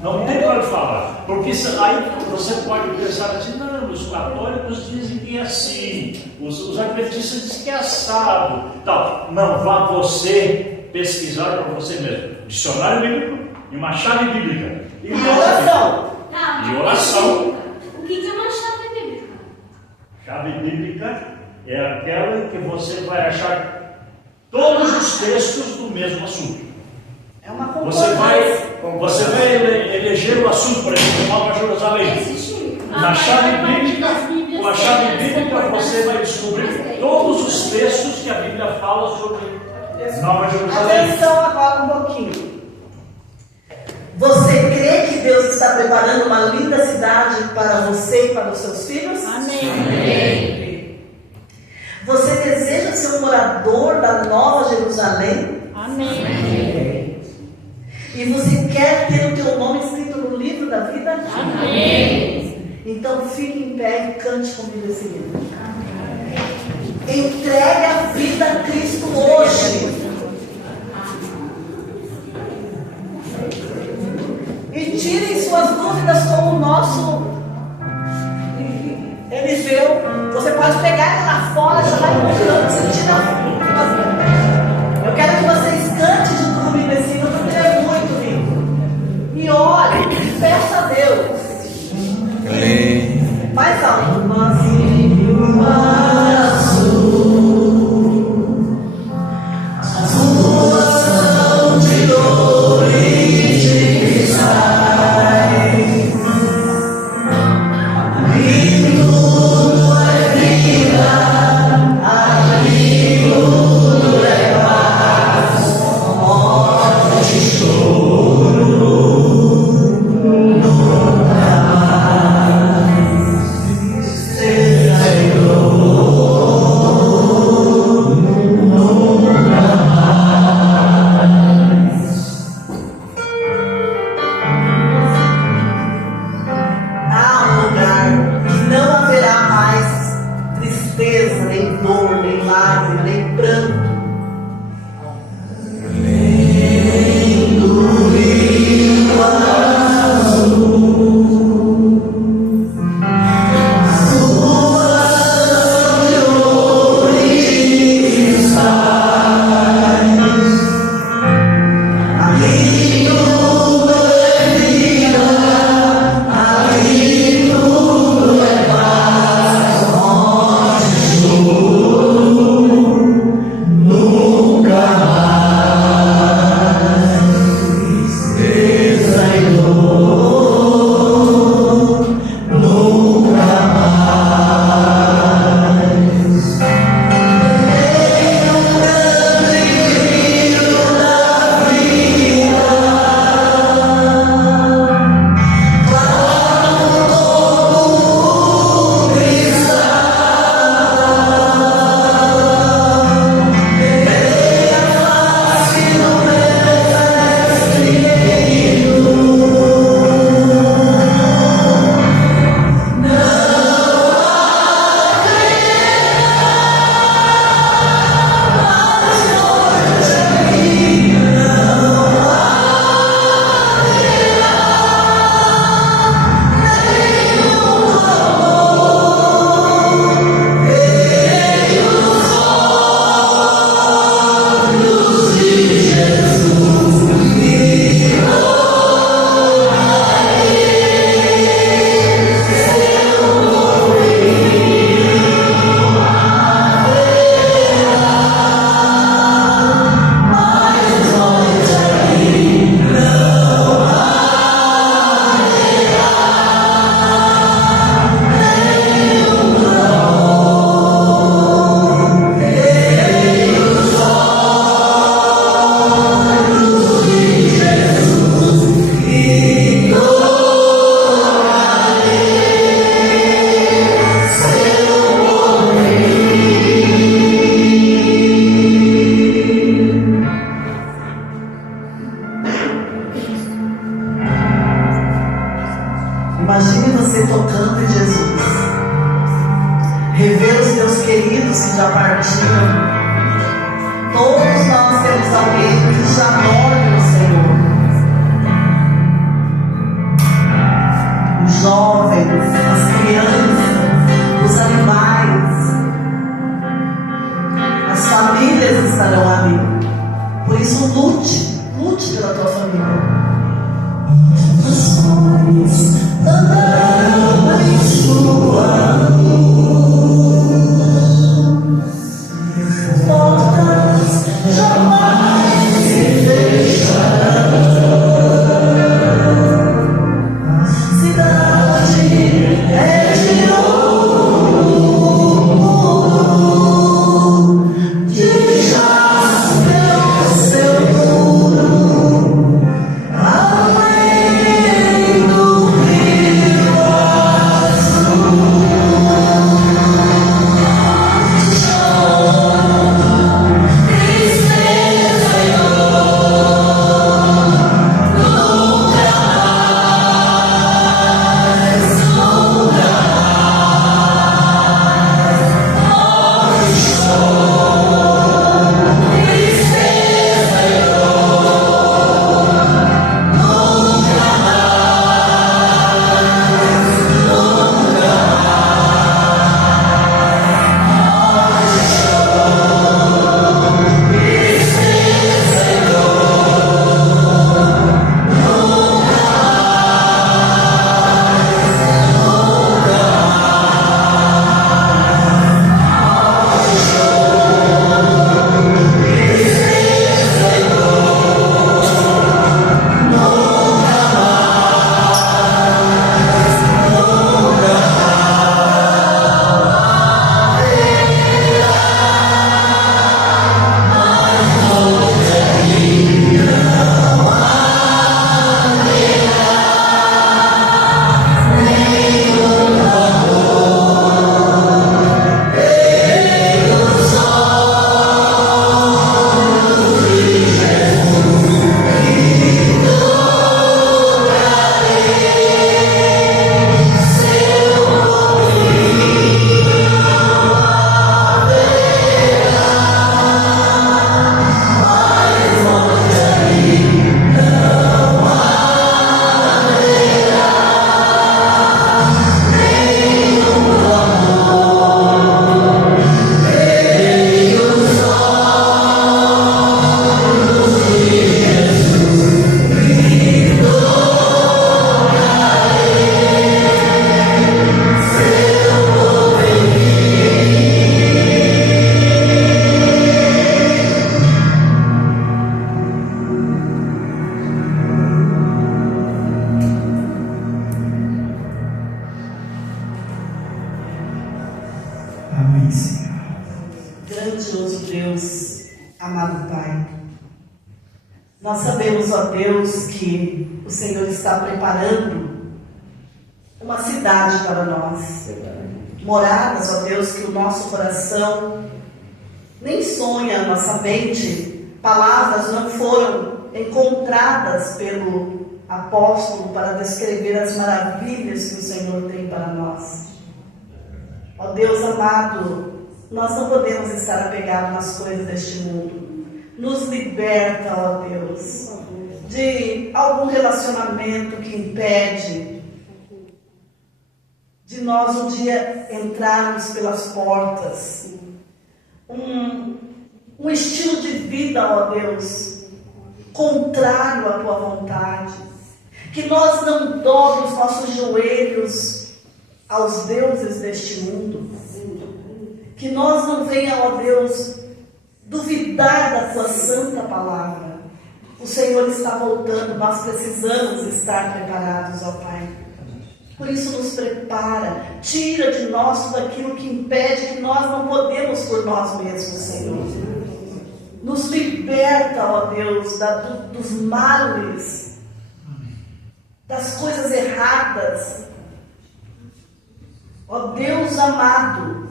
Não tem para falar, porque aí você pode pensar assim, não, os católicos dizem que é assim, os adventistas dizem que é assado, tal. Não, vá você pesquisar para você mesmo. Dicionário bíblico e uma chave bíblica. E oração. E oração. O que é uma chave bíblica? Chave bíblica é aquela que você vai achar todos os textos do mesmo assunto. É uma Você vai eleger o assunto, por exemplo, Nova Jerusalém. Na chave bíblica, com a chave bíblica você vai descobrir todos os textos que a Bíblia fala sobre Nova Jerusalém. Atenção agora um pouquinho. Você crê que Deus está preparando uma linda cidade para você e para os seus filhos? Amém. Você deseja ser um morador da Nova Jerusalém? Amém. E você quer ter o teu nome escrito no livro da vida? Amém. Então fique em pé e cante comigo esse livro. Entregue a vida a Cristo hoje. E tirem suas dúvidas como o nosso Eliseu. Você pode pegar ele lá fora, já vai mostrando, você tira. Eu quero que vocês cantem de tudo comigo esse livro, porque ele é muito lindo. E olhe, e peça a Deus. Mais alto. Lindo é vida. se tocando em Jesus. Rever os teus queridos que já partiram. Todos nós temos alguém que já dorme no Senhor. Os jovens, as crianças, os animais, as famílias estarão ali. Por isso lute pela tua família. As flores andarão em sua luz, portas jamais se fecharão. A cidade é de ouro, de jaspe o seu muro. Além do rio azul, tristeza e dor, nunca mais, nunca mais. Morte e choro, tristeza e dor, nunca mais, nunca mais. Morte e choro, tristeza e dor, nunca Amém, Senhor. Grandioso Deus, amado Pai, nós sabemos, ó Deus, que o Senhor está preparando uma cidade para nós, moradas, ó Deus, que o nosso coração nem sonha, a nossa mente, palavras não foram encontradas pelo apóstolo para descrever as maravilhas que o Senhor tem para nós. Ó Deus amado, nós não podemos estar apegados nas coisas deste mundo. Nos liberta, ó Deus, de algum relacionamento que impede de nós um dia entrarmos pelas portas. Um estilo de vida, ó Deus, contrário à tua vontade. Que nós não dobremos os nossos joelhos aos deuses deste mundo. Que nós não venha, ó Deus, duvidar da tua santa palavra. O Senhor está voltando, nós precisamos estar preparados, ó Pai. Por isso nos prepara, tira de nós tudo aquilo que impede, que nós não podemos por nós mesmos, Senhor. Nos liberta, ó Deus, dos males, das coisas erradas. Ó Deus amado,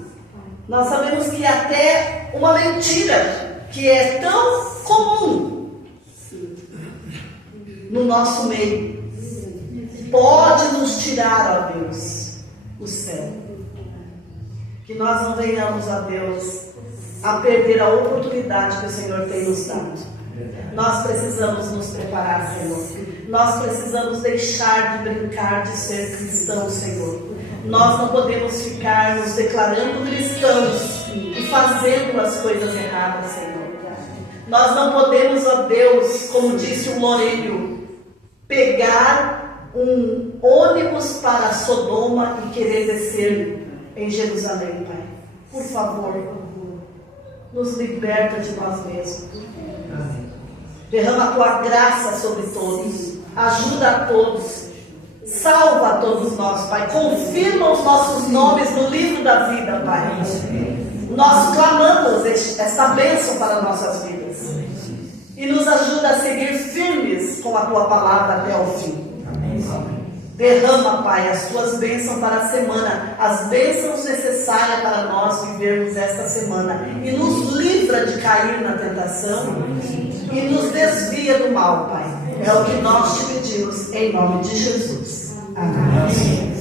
nós sabemos que até uma mentira que é tão comum no nosso meio, pode nos tirar, ó Deus, o céu. Que nós não venhamos, ó Deus, a perder a oportunidade que o Senhor tem nos dado. Nós precisamos nos preparar, Senhor. Nós precisamos deixar de brincar de ser cristãos, Senhor. Nós não podemos ficar nos declarando cristãos e fazendo as coisas erradas, Senhor. Nós não podemos, ó Deus, como disse o Lourenço, pegar um ônibus para Sodoma e querer descer em Jerusalém, Pai. Por favor, nos liberta de nós mesmos. Derrama a tua graça sobre todos. Ajuda a todos. Salva a todos nós, Pai. Confirma os nossos nomes no livro da vida, Pai. Nós clamamos esta bênção para nossas vidas. E nos ajuda a seguir firmes com a tua palavra até o fim. Derrama, Pai, as tuas bênçãos para a semana, as bênçãos necessárias para nós vivermos esta semana. E nos livra de cair na tentação e nos desvia do mal, Pai. É o que nós te pedimos em nome de Jesus. Amém.